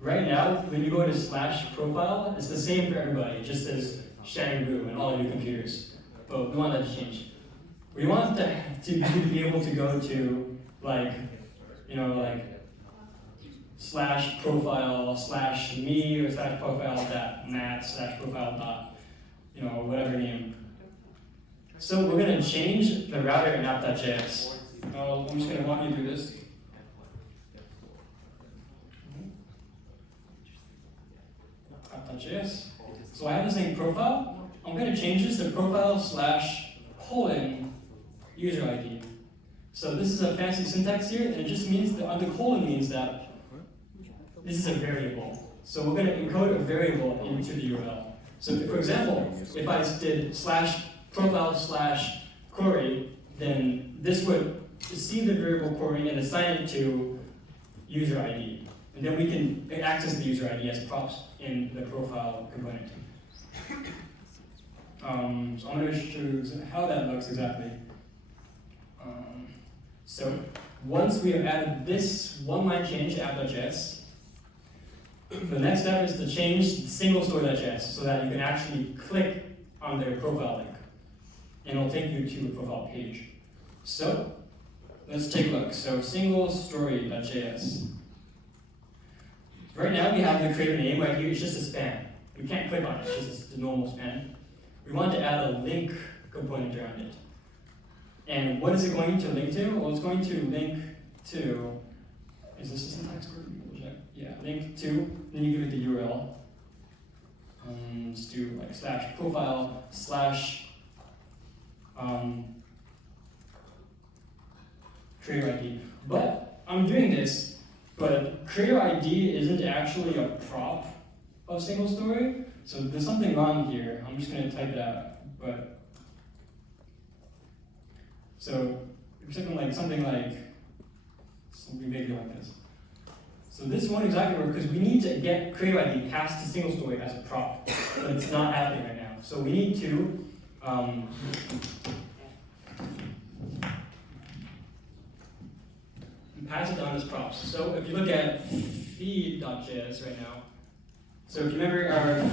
right now, when you go to /profile, it's the same for everybody. It just says Shannon and all of your computers. But we want that to change. We want to be able to go to like /profile /me or /profile.mat/profile. Whatever name. So we're going to change the router in app.js. I'm just going to walk you through this. App.js. So I have the same profile. I'm going to change this to profile/:user ID. So this is a fancy syntax here, and it just means that the colon means that this is a variable. So we're going to encode a variable into the URL. So for example, if I did /profile/query, then this would see the variable query and assign it to user ID. And then we can access the user ID as props in the profile component. So I'm going to show you how that looks exactly. So once we have added this one-line change to app.js, the next step is to change single-story.js so that you can actually click on their profile link, and it'll take you to a profile page. So let's take a look. So single-story.js. Right now we have the creator name right here. It's just a span. We can't click on it. It's just a normal span. We want to add a link component around it. And what is it going to link to? Well, it's going to link to, is this a syntax word? Yeah, link to, then you give it the URL. Let's do like /profile/ creator ID. But I'm doing this, but creator ID isn't actually a prop of single story. So there's something wrong here. I'm just going to type it out. But so something like we make it like this. So this won't exactly work because we need to get creator ID passed to single story as a prop, but it's not happening right now. So we need to pass it down as props. So if you look at feed.js right now, so if you remember our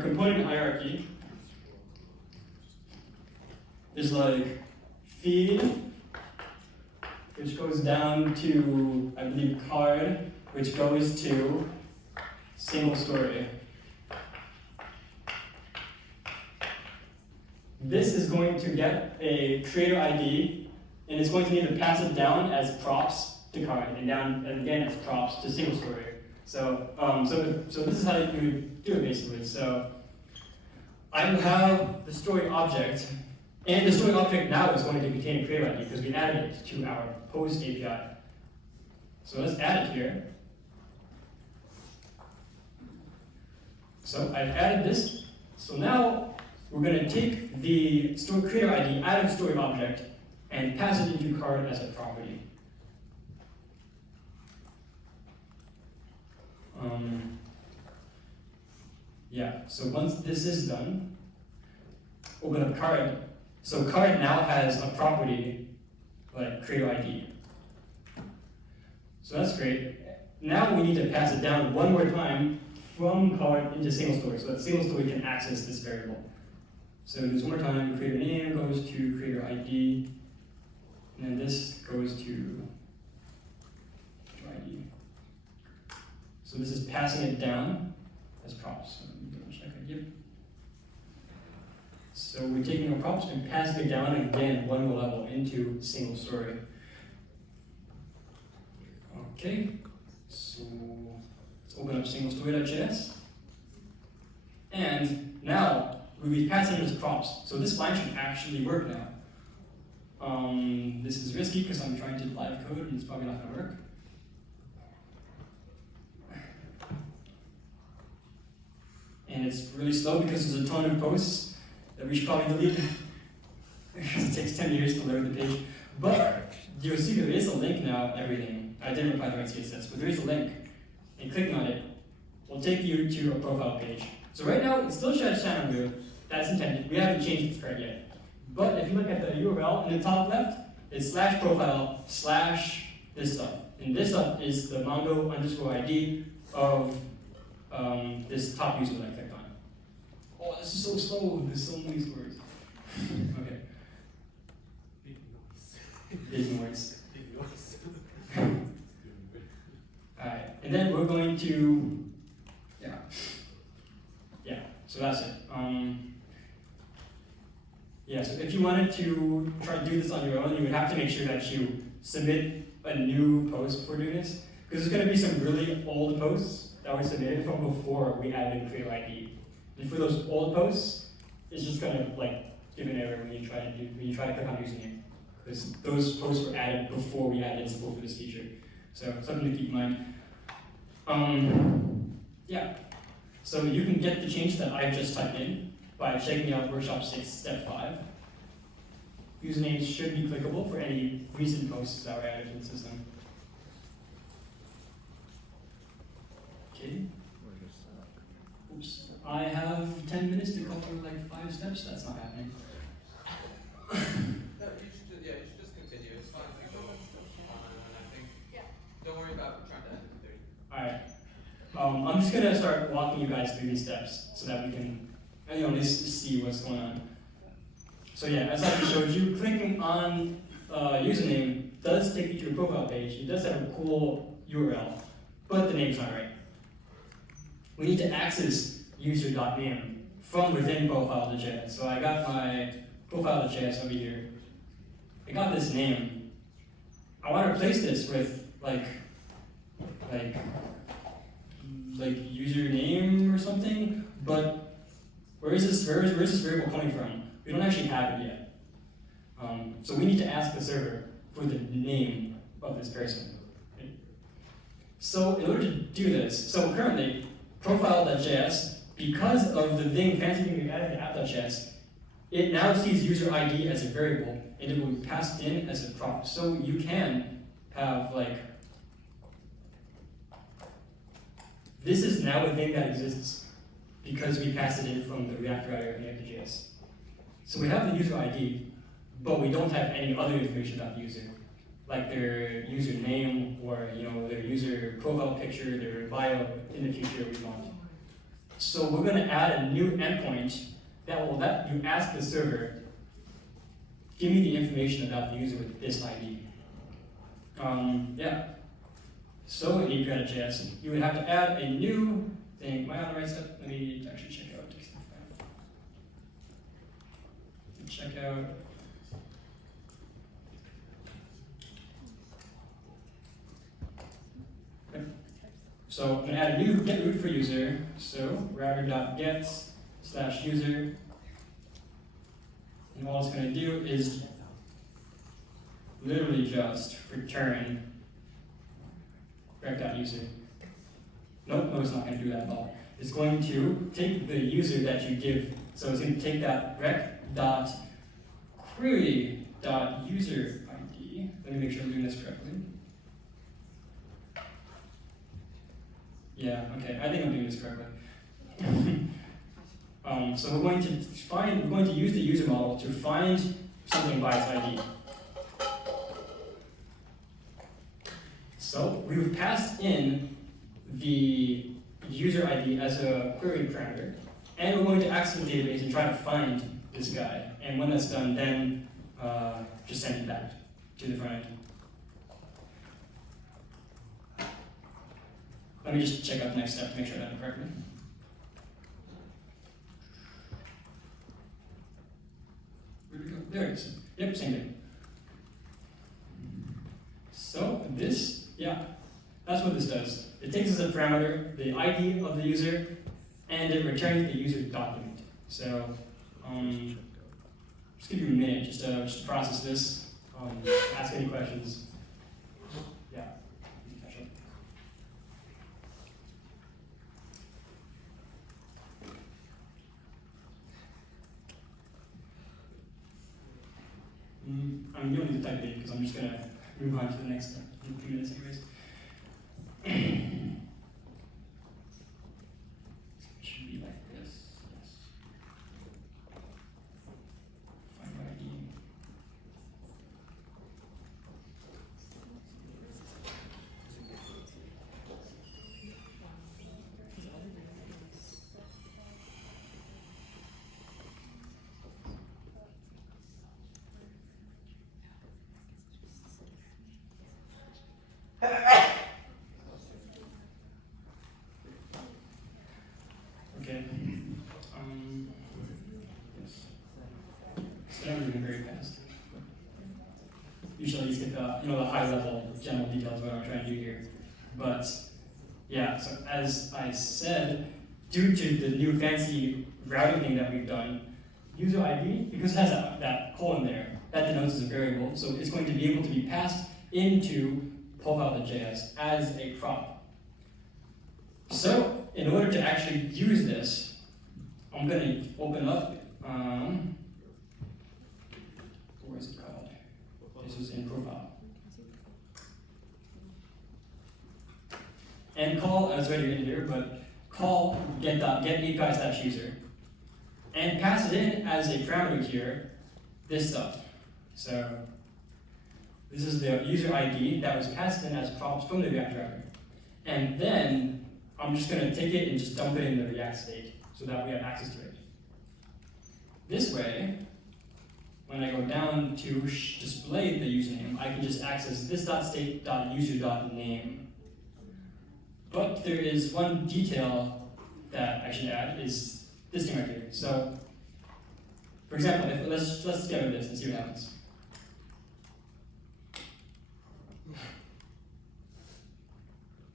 component hierarchy is like feed, which goes down to, I believe, card, which goes to single story. This is going to get a creator ID, and it's going to need to pass it down as props to card, and down and again as props to single story. So, so this is how you do it basically. So, I will have the story object, and the story object now is going to contain a creator ID because we added it to our post API. So let's add it here. So I've added this. So now we're going to take the story creator ID out of story object and pass it into card as a property. Yeah, so once this is done, open up card. So card now has a property like creator ID. So that's great. Now we need to pass it down one more time from card into single story so that single story can access this variable. So this one more time, creator name goes to creator ID, and then this goes to ID. So this is passing it down as props. So let me double check again. So we're taking our props and passing it down again one more level into single story. Okay, so let's open up single story.js. And now we pass in as props. So this line should actually work now. This is risky because I'm trying to live code and it's probably not going to work. And it's really slow because there's a ton of posts that we should probably delete because it takes 10 years to load the page. But you'll see there is a link now, everything. I didn't apply the right CSS, but there is a link. And clicking on it will take you to a profile page. So right now, it still shows channel view. That's intended. We haven't changed its card yet. But if you look at the URL in the top left, it's /profile/ this stuff. And this stuff is the Mongo_ID of this top user that I clicked on. Oh, this is so slow. There's so many words. Okay. Big noise. Alright, and then we're going to, so that's it. So if you wanted to try to do this on your own, you would have to make sure that you submit a new post before doing this, because there's going to be some really old posts that were submitted from before we added creator ID. And for those old posts, it's just going to give an error when you try to click on username, because those posts were added before we added support for this feature. So something to keep in mind. So you can get the change that I just typed in by checking out workshop 6, step 5. Usernames should be clickable for any recent posts that were added to the system. Okay. Oops. I have 10 minutes to cover 5 steps. That's not happening. No, you should just continue. It's fine if you go and I think. Yeah. Don't worry about trying to end it. Alright. I'm just gonna start walking you guys through these steps so that we can at least see what's going on. So as I just showed you, clicking on username does take you to a profile page. It does have a cool URL, but the name's not right. We need to access user.name from within profile.js. So I got my profile.js over here. I got this name. I want to replace this with username or something, but where is this variable coming from? We don't actually have it yet. So we need to ask the server for the name of this person. Okay? So in order to do this, so currently, profile.js, because of the fancy thing we added to app.js, it now sees user ID as a variable, and it will be passed in as a prop. So you can have this is now a thing that exists because we passed it in from the React router in React.js. So we have the user ID, but we don't have any other information about the user, like their username or their user profile picture, their bio in the future we want. So we're going to add a new endpoint that will let you ask the server, give me the information about the user with this ID. So in API.js, you would have to add a new thing. Am I on the right step? Let me actually check out. Check out. Okay. So I'm going to add a new get root for user. So router.get slash user, and all it's going to do is literally just return rec.user. Nope, no, it's not going to do that at all. It's going to take the user that you give, so it's going to take that rec.query.user ID. Let me make sure I'm doing this correctly. Yeah, okay, I think I'm doing this correctly. So we're going to use the user model to find something by its ID. So we've passed in the user ID as a query parameter, and we're going to access the database and try to find this guy. And when that's done, then just send it back to the front end. Let me just check out the next step to make sure I done it correctly. Where'd it go? There it is. Yep, same thing. So this, yeah, that's what this does. It takes as a parameter the ID of the user, and it returns the user document. So, just give you a minute just to process this. Ask any questions. Yeah. You don't need to type it in because I'm just going to move on to the next step in a few minutes anyways. It should be like this. Yes. Find my ID. Okay. Yes. So I'm moving very fast. Usually you get the the high level general details of what I'm trying to do here. But yeah, so as I said, due to the new fancy routing thing that we've done, user ID, because it has that colon there, that denotes as a variable, so it's going to be able to be passed into profile.js as a prop. So, in order to actually use this, I'm going to open up, what is it called? This is in profile. And call, it's already in here, but call get API/user, and pass it in as a parameter here, this stuff. So, this is the user ID that was passed in as props from the React driver. And then I'm just going to take it and just dump it in the React state so that we have access to it. This way, when I go down to display the username, I can just access this.state.user.name. But there is one detail that I should add, is this thing right here. So, for example, let's get rid of this and see what happens.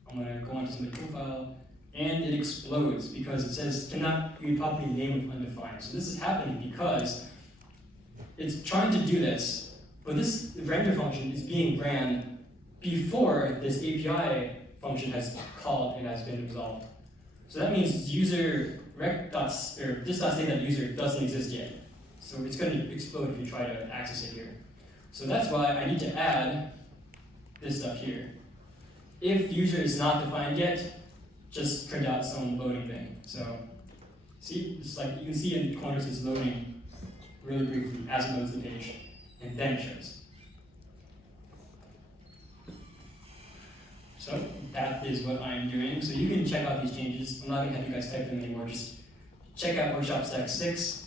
I'm going to go onto somebody's profile, and it explodes because it says cannot be properly named undefined. So this is happening because it's trying to do this, but this render function is being ran before this API function has called and has been resolved. So that means user this.state.user doesn't exist yet. So it's going to explode if you try to access it here. So that's why I need to add this stuff here. If user is not defined yet, just print out some loading thing. So, see, it's like you can see in the corners it's loading really briefly as it loads the page, and then it shows. So that is what I'm doing. So you can check out these changes. I'm not going to have you guys type them anymore. Just check out Workshop Stack 6.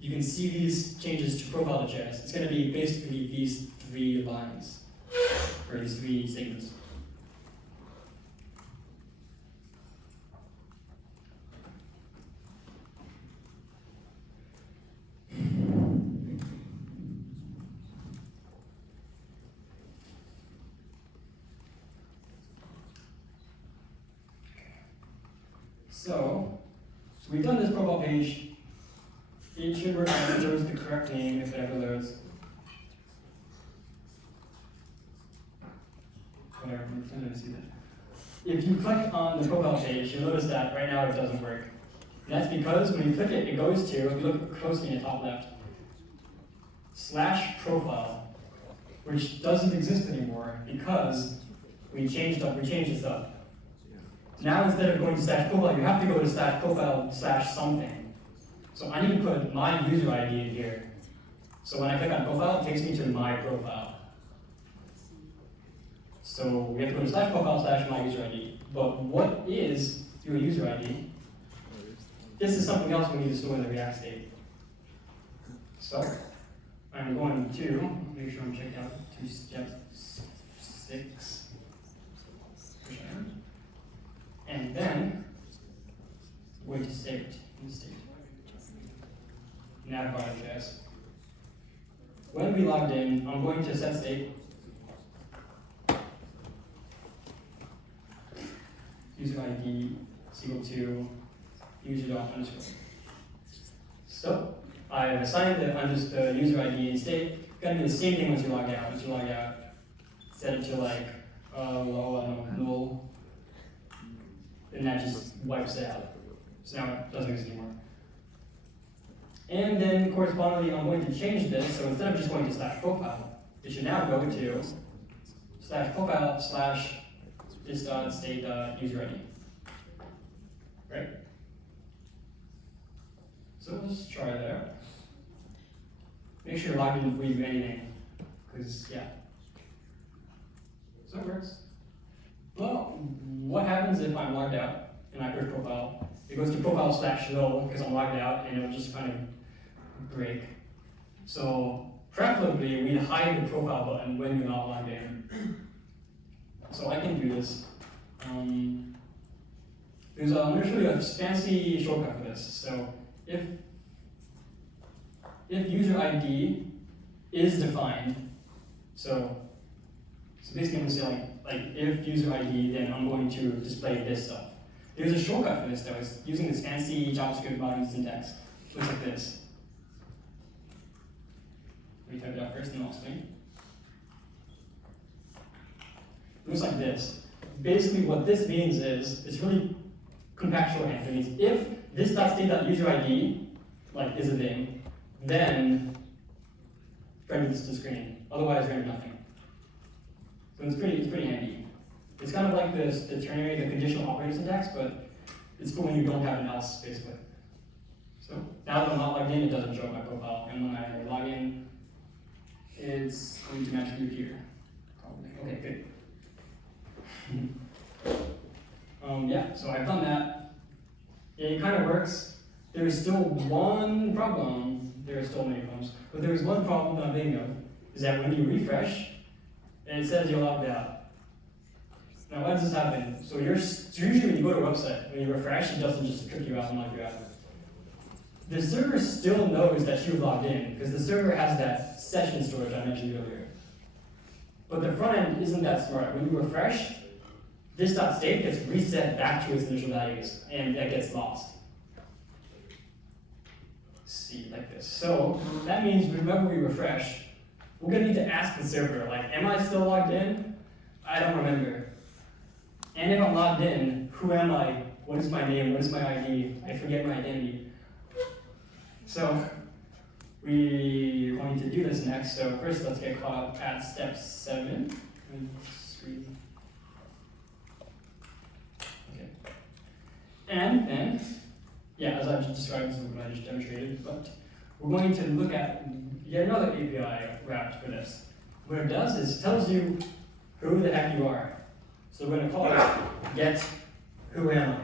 You can see these changes to profile.js. It's going to be basically these 3 lines, or these 3 statements. So So we've done this profile page. It should work out, it shows the correct name if it ever loads. Whatever, I'm going to see that. If you click on the profile page, you'll notice that right now it doesn't work. And that's because when you click it, it goes to, if you look closely in the top left, /profile, which doesn't exist anymore because we changed this up. Now instead of going to /profile, you have to go to /profile /something. So I need to put my user ID in here. So when I click on profile, it takes me to my profile. So we have to go to /profile /my user ID. But what is your user ID? This is something else we need to store in the React state. So I'm going to make sure I'm checked out to step 6. And then wait to state in the state. Nav.js. When we logged in, I'm going to set state. User ID is equal to user._. So I've assigned the user ID in state. Gonna do the same thing once you log out. Once you log out, set it to like null. And that just wipes it out. So now it doesn't exist anymore. And then correspondingly, I'm going to change this. So instead of just going to /profile, it should now go to /profile /this.state.user ID. Right? So let's try that out. Make sure you're logged in before you do anything. Because, yeah. So it works. Well, what happens if I'm logged out and I push profile? It goes to profile /null because I'm logged out and it'll just kind of break. So preferably we'd hide the profile button when you're not logged in. So I can do this. I'm going to show you a fancy shortcut for this. So if user ID is defined, so basically I'm going to say like if user ID, then I'm going to display this stuff. There's a shortcut for this though. It's using this fancy JavaScript modern syntax. It looks like this. Let me type it out first and I'll explain. It looks like this. Basically what this means is, it's really compact shorthand. It means if this.state.userid like is a thing, then render this to screen. Otherwise render nothing. So it's pretty handy. It's kind of like the ternary, the conditional operator syntax, but it's for when you don't have an else, basically. So now that I'm not logged in, it doesn't show up my profile. And when I log in, it's going to magically appear. Okay, good. Yeah, so I've done that. It kind of works. There is still one problem. There are still many problems, but there is one problem that I'm thinking of, is that when you refresh, and it says you're logged out. Now, why does this happen? So usually when you go to a website, when you refresh, it doesn't just kick you out and log you out. The server still knows that you've logged in, because the server has that session storage I mentioned earlier. But the front end isn't that smart. When you refresh, this.state gets reset back to its initial values, and that gets lost. Let's see, like this. So that means whenever we refresh, we're gonna need to ask the server, like, am I still logged in? I don't remember. And if I'm logged in, who am I? What is my name? What is my ID? I forget my identity. So we're going to do this next. So first, let's get caught up at step 7. Okay. And then, yeah, as I've just described, this is what I just demonstrated, but we're going to look at yet another API wrapped for this. What it does is it tells you who the heck you are. So we're going to call it get who am I.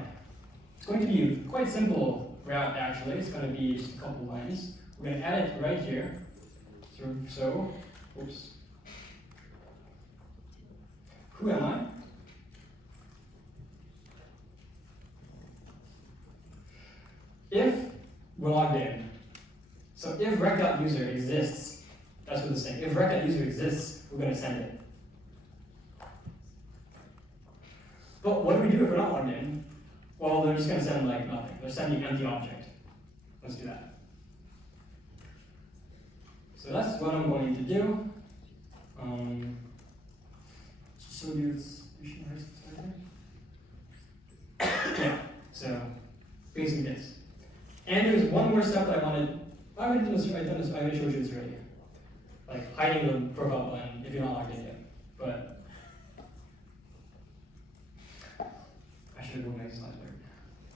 It's going to be a quite simple route actually. It's going to be just a couple lines. We're going to add it right here. So oops. Who am I? If we're logged in, so if rec.user exists, that's what it's saying. If rec.user exists, we're going to send it. But what do we do if we're not logged in? Well, they're just gonna send like nothing. They're sending empty object. Let's do that. So that's what I'm going to do. Just show you this. Yeah. So basically this. And there's one more step that I wanted. I already showed you this already. Like hiding the profile button if you're not logged in yet. But I should have moved my slides better.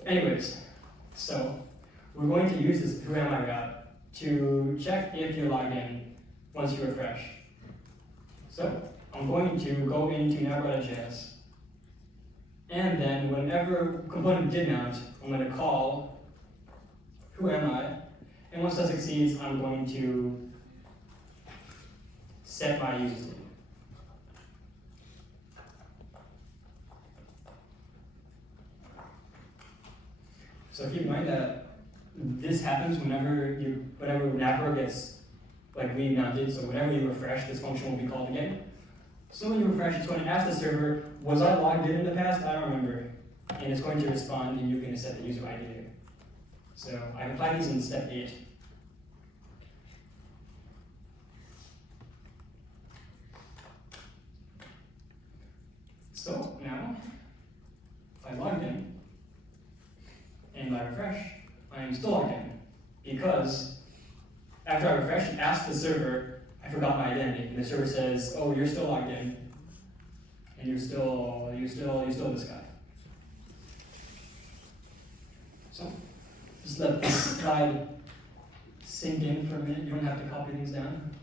Anyways, so we're going to use this who am I route to check if you're logged in once you refresh. So I'm going to go into navbar.js, and then whenever component did mount, I'm going to call who am I, and once that succeeds, I'm going to set my user state. So keep in mind that this happens whenever navbar gets like remounted. So whenever you refresh, this function will be called again. So when you refresh, it's going to ask the server, was I logged in the past? I don't remember. And it's going to respond, and you're going to set the user ID here. So I apply these in step 8. So now, if I log in, and I refresh, I am still logged in. Because after I refresh, it asks the server, I forgot my identity. And the server says, oh, you're still logged in. And you're still this guy. So, just let this slide sink in for a minute. You don't have to copy these down.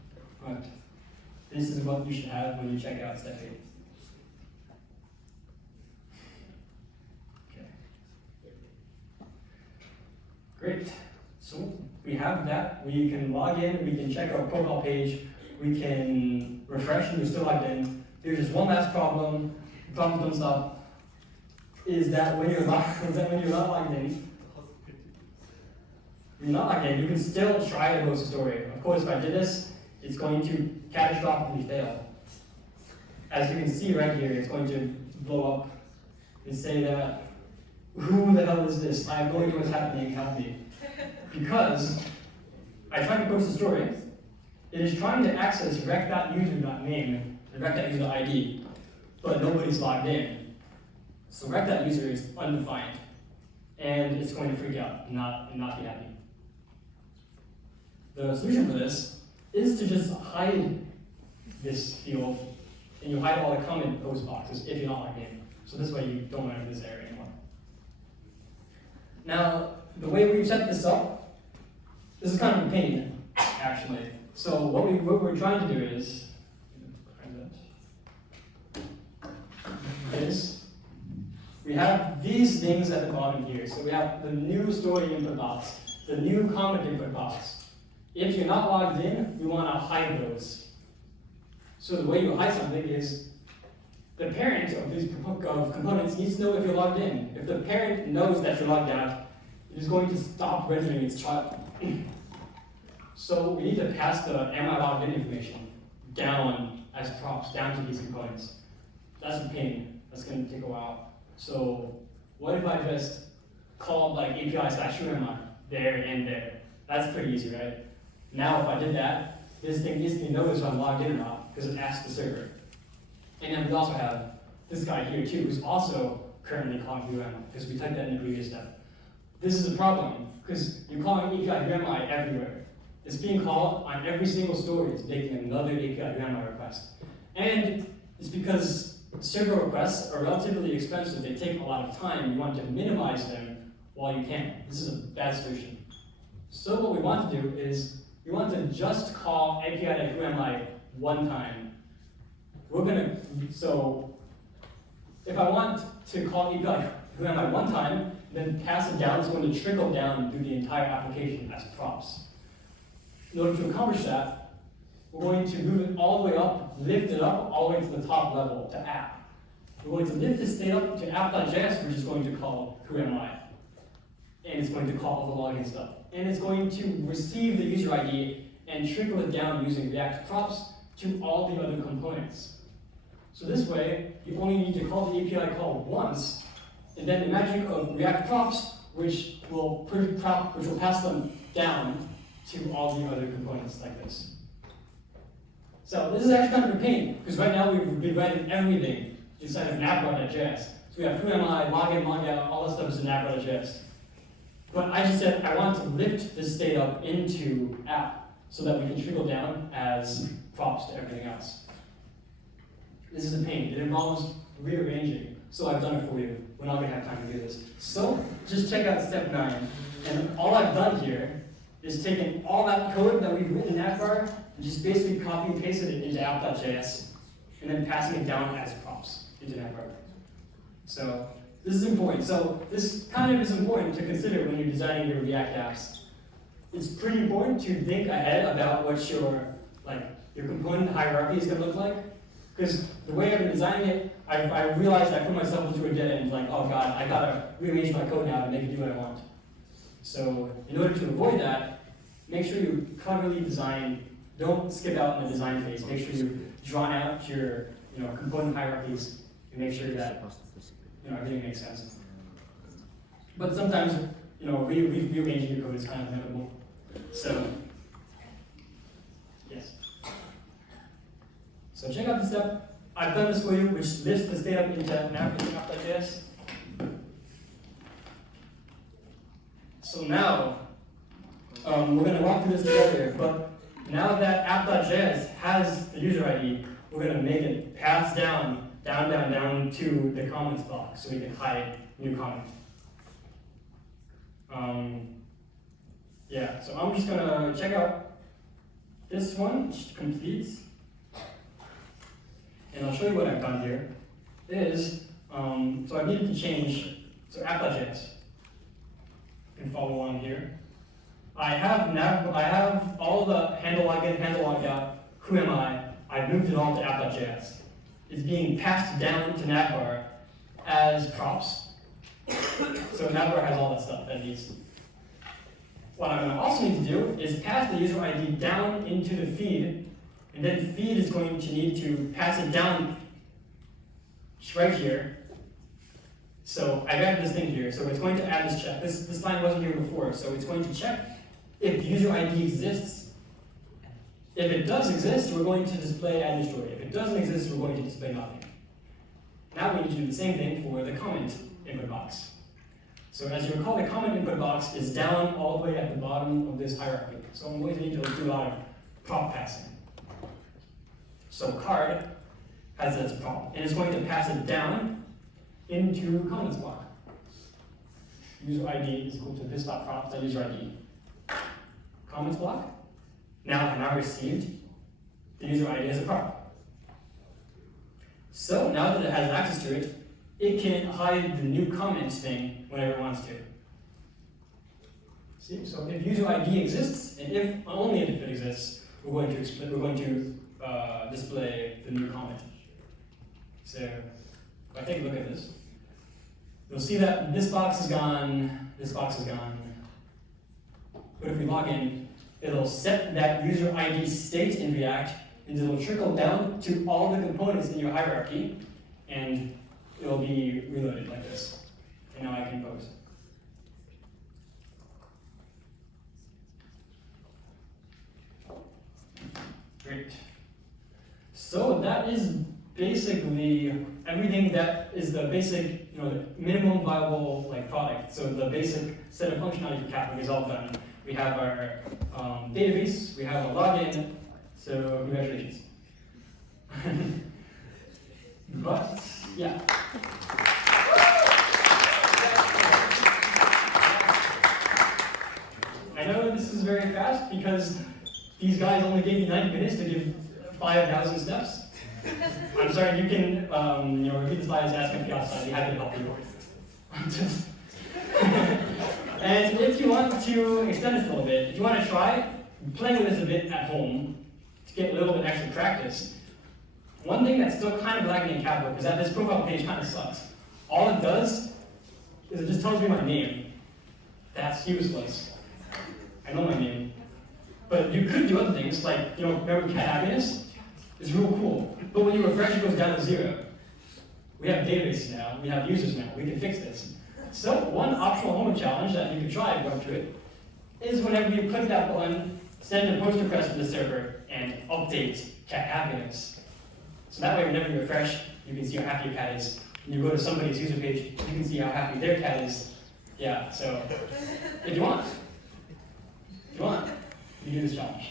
But this is what you should have when you check out step 8. Great. So we have that. We can log in, we can check our profile page, we can refresh and we're still logged in. There's just one last problem. The problems don't stop. Is that when you're not logged in, you can still try to post a story. Of course, if I did this, it's going to catastrophically fail. As you can see right here, it's going to blow up and say that, who the hell is this? I have no idea what's happening, help me. Because I tried to post a story, it is trying to access rec.user.name, the rec.user.id, but nobody's logged in. So rec.user is undefined, and it's going to freak out and not be happy. The solution for this is to just hide this field, and you hide all the comment post boxes if you're not logged in. So this way you don't run into this error anymore. Now, the way we've set this up, this is kind of a pain, actually. So what we're trying to do is we have these things at the bottom here. So we have the new story input box, the new comment input box. If you're not logged in, we want to hide those. So the way you hide something is the parent of these components needs to know if you're logged in. If the parent knows that you're logged out, it is going to stop rendering its child. So we need to pass the am I logged in information down as props, down to these components. That's a pain. That's going to take a while. So what if I just called like API/whoami there and there? That's pretty easy, right? Now if I did that, this thing instantly knows if I'm logged in or not because it asks the server. And then we also have this guy here too, who's also currently calling whoami because we typed that in the previous step. This is a problem because you're calling API whoami everywhere. It's being called on every single story. It's making another API whoami request. And it's because server requests are relatively expensive. They take a lot of time. You want to minimize them while you can. This is a bad solution. So what we want to do is we want to just call API.whoami one time. So if I want to call API.whoami one time, then pass it down, it's going to trickle down through the entire application as props. In order to accomplish that, we're going to move it all the way up, lift it up all the way to the top level, to app. We're going to lift this state up to app.js, which is going to call whoami. And it's going to call the login stuff. And it's going to receive the user ID and trickle it down using React props to all the other components. So this way, you only need to call the API call once and then the magic of React props, which will pass them down to all the other components like this. So this is actually kind of a pain, because right now we've been writing everything inside of navbar.js. So we have whoami, login, logout, all that stuff is in navbar.js. But I just said I want to lift this state up into app so that we can trickle down as props to everything else. This is a pain. It involves rearranging. So I've done it for you. We're not going to have time to do this. So just check out step 9. And all I've done here is taken all that code that we've written in navbar and just basically copy and pasted it into app.js and then passing it down as props into navbar. So this is important. So this kind of is important to consider when you're designing your React apps. It's pretty important to think ahead about what your component hierarchy is going to look like. Because the way I've been designing it, I realized I put myself into a dead end, like, oh god, I gotta rearrange my code now to make it do what I want. So in order to avoid that, make sure you cleverly design, don't skip out in the design phase. Make sure you draw out your component hierarchies and make sure that everything makes sense. But sometimes rearranging your code is kind of inevitable. So yes. So check out the step. I've done this for you, which lifts the state up into app.js. So now, we're going to walk through this together, but now that app.js has the user ID, we're going to make it pass down to the comments block so we can hide new comment. Yeah, so I'm just going to check out this one, which completes. And I'll show you what I've done here. So I needed to change, so app.js. You can follow along here. I have all the handle login, handle logout, who am I've moved it all to app.js. It's being passed down to navbar as props. So navbar has all that stuff that it needs. What I'm going to also need to do is pass the user ID down into the feed. And then feed is going to need to pass it down right here. So I grabbed this thing here. So it's going to add this check. This line wasn't here before. So it's going to check if the user ID exists. If it does exist, we're going to display add new story. If it doesn't exist, we're going to display nothing. Now we need to do the same thing for the comment input box. So as you recall, the comment input box is down all the way at the bottom of this hierarchy. So I'm going to need to do a lot of prop passing. So card has its prop, and it's going to pass it down into comments block. User ID is equal to this.prop, user ID. Comments block. Now received the user ID as a prop. So now that it has access to it, it can hide the new comments thing whenever it wants to. See, so if user ID exists, and if only if it exists, we're going to display the new comment. So if I take a look at this, you'll see that this box is gone, this box is gone. But if we log in, it'll set that user ID state in React, and it'll trickle down to all the components in your hierarchy, and it'll be reloaded like this. And now I can pose. Great. So that is basically everything that is the basic, the minimum viable product. So the basic set of functionality for Kafka is all done. We have our database, we have a login, so congratulations. But yeah. I know this is very fast because these guys only gave me 90 minutes to give 5,000 steps. I'm sorry, you can repeat the slides, ask me outside, I'd be happy to help you. And if you want to extend this a little bit, if you want to try playing with this a bit at home to get a little bit extra practice, one thing that's still kind of lagging in Kafka is that this profile page kind of sucks. All it does is it just tells me my name. That's useless. I know my name. But you could do other things, like, remember cat happiness? It's real cool. But when you refresh, it goes down to 0. We have databases now, we have users now, we can fix this. So one optional homework challenge that you can try going through it is whenever you click that button, send a post request to the server and update cat happiness. So that way whenever you refresh, you can see how happy your cat is. When you go to somebody's user page, you can see how happy their cat is. Yeah, so if you want, you can do this challenge.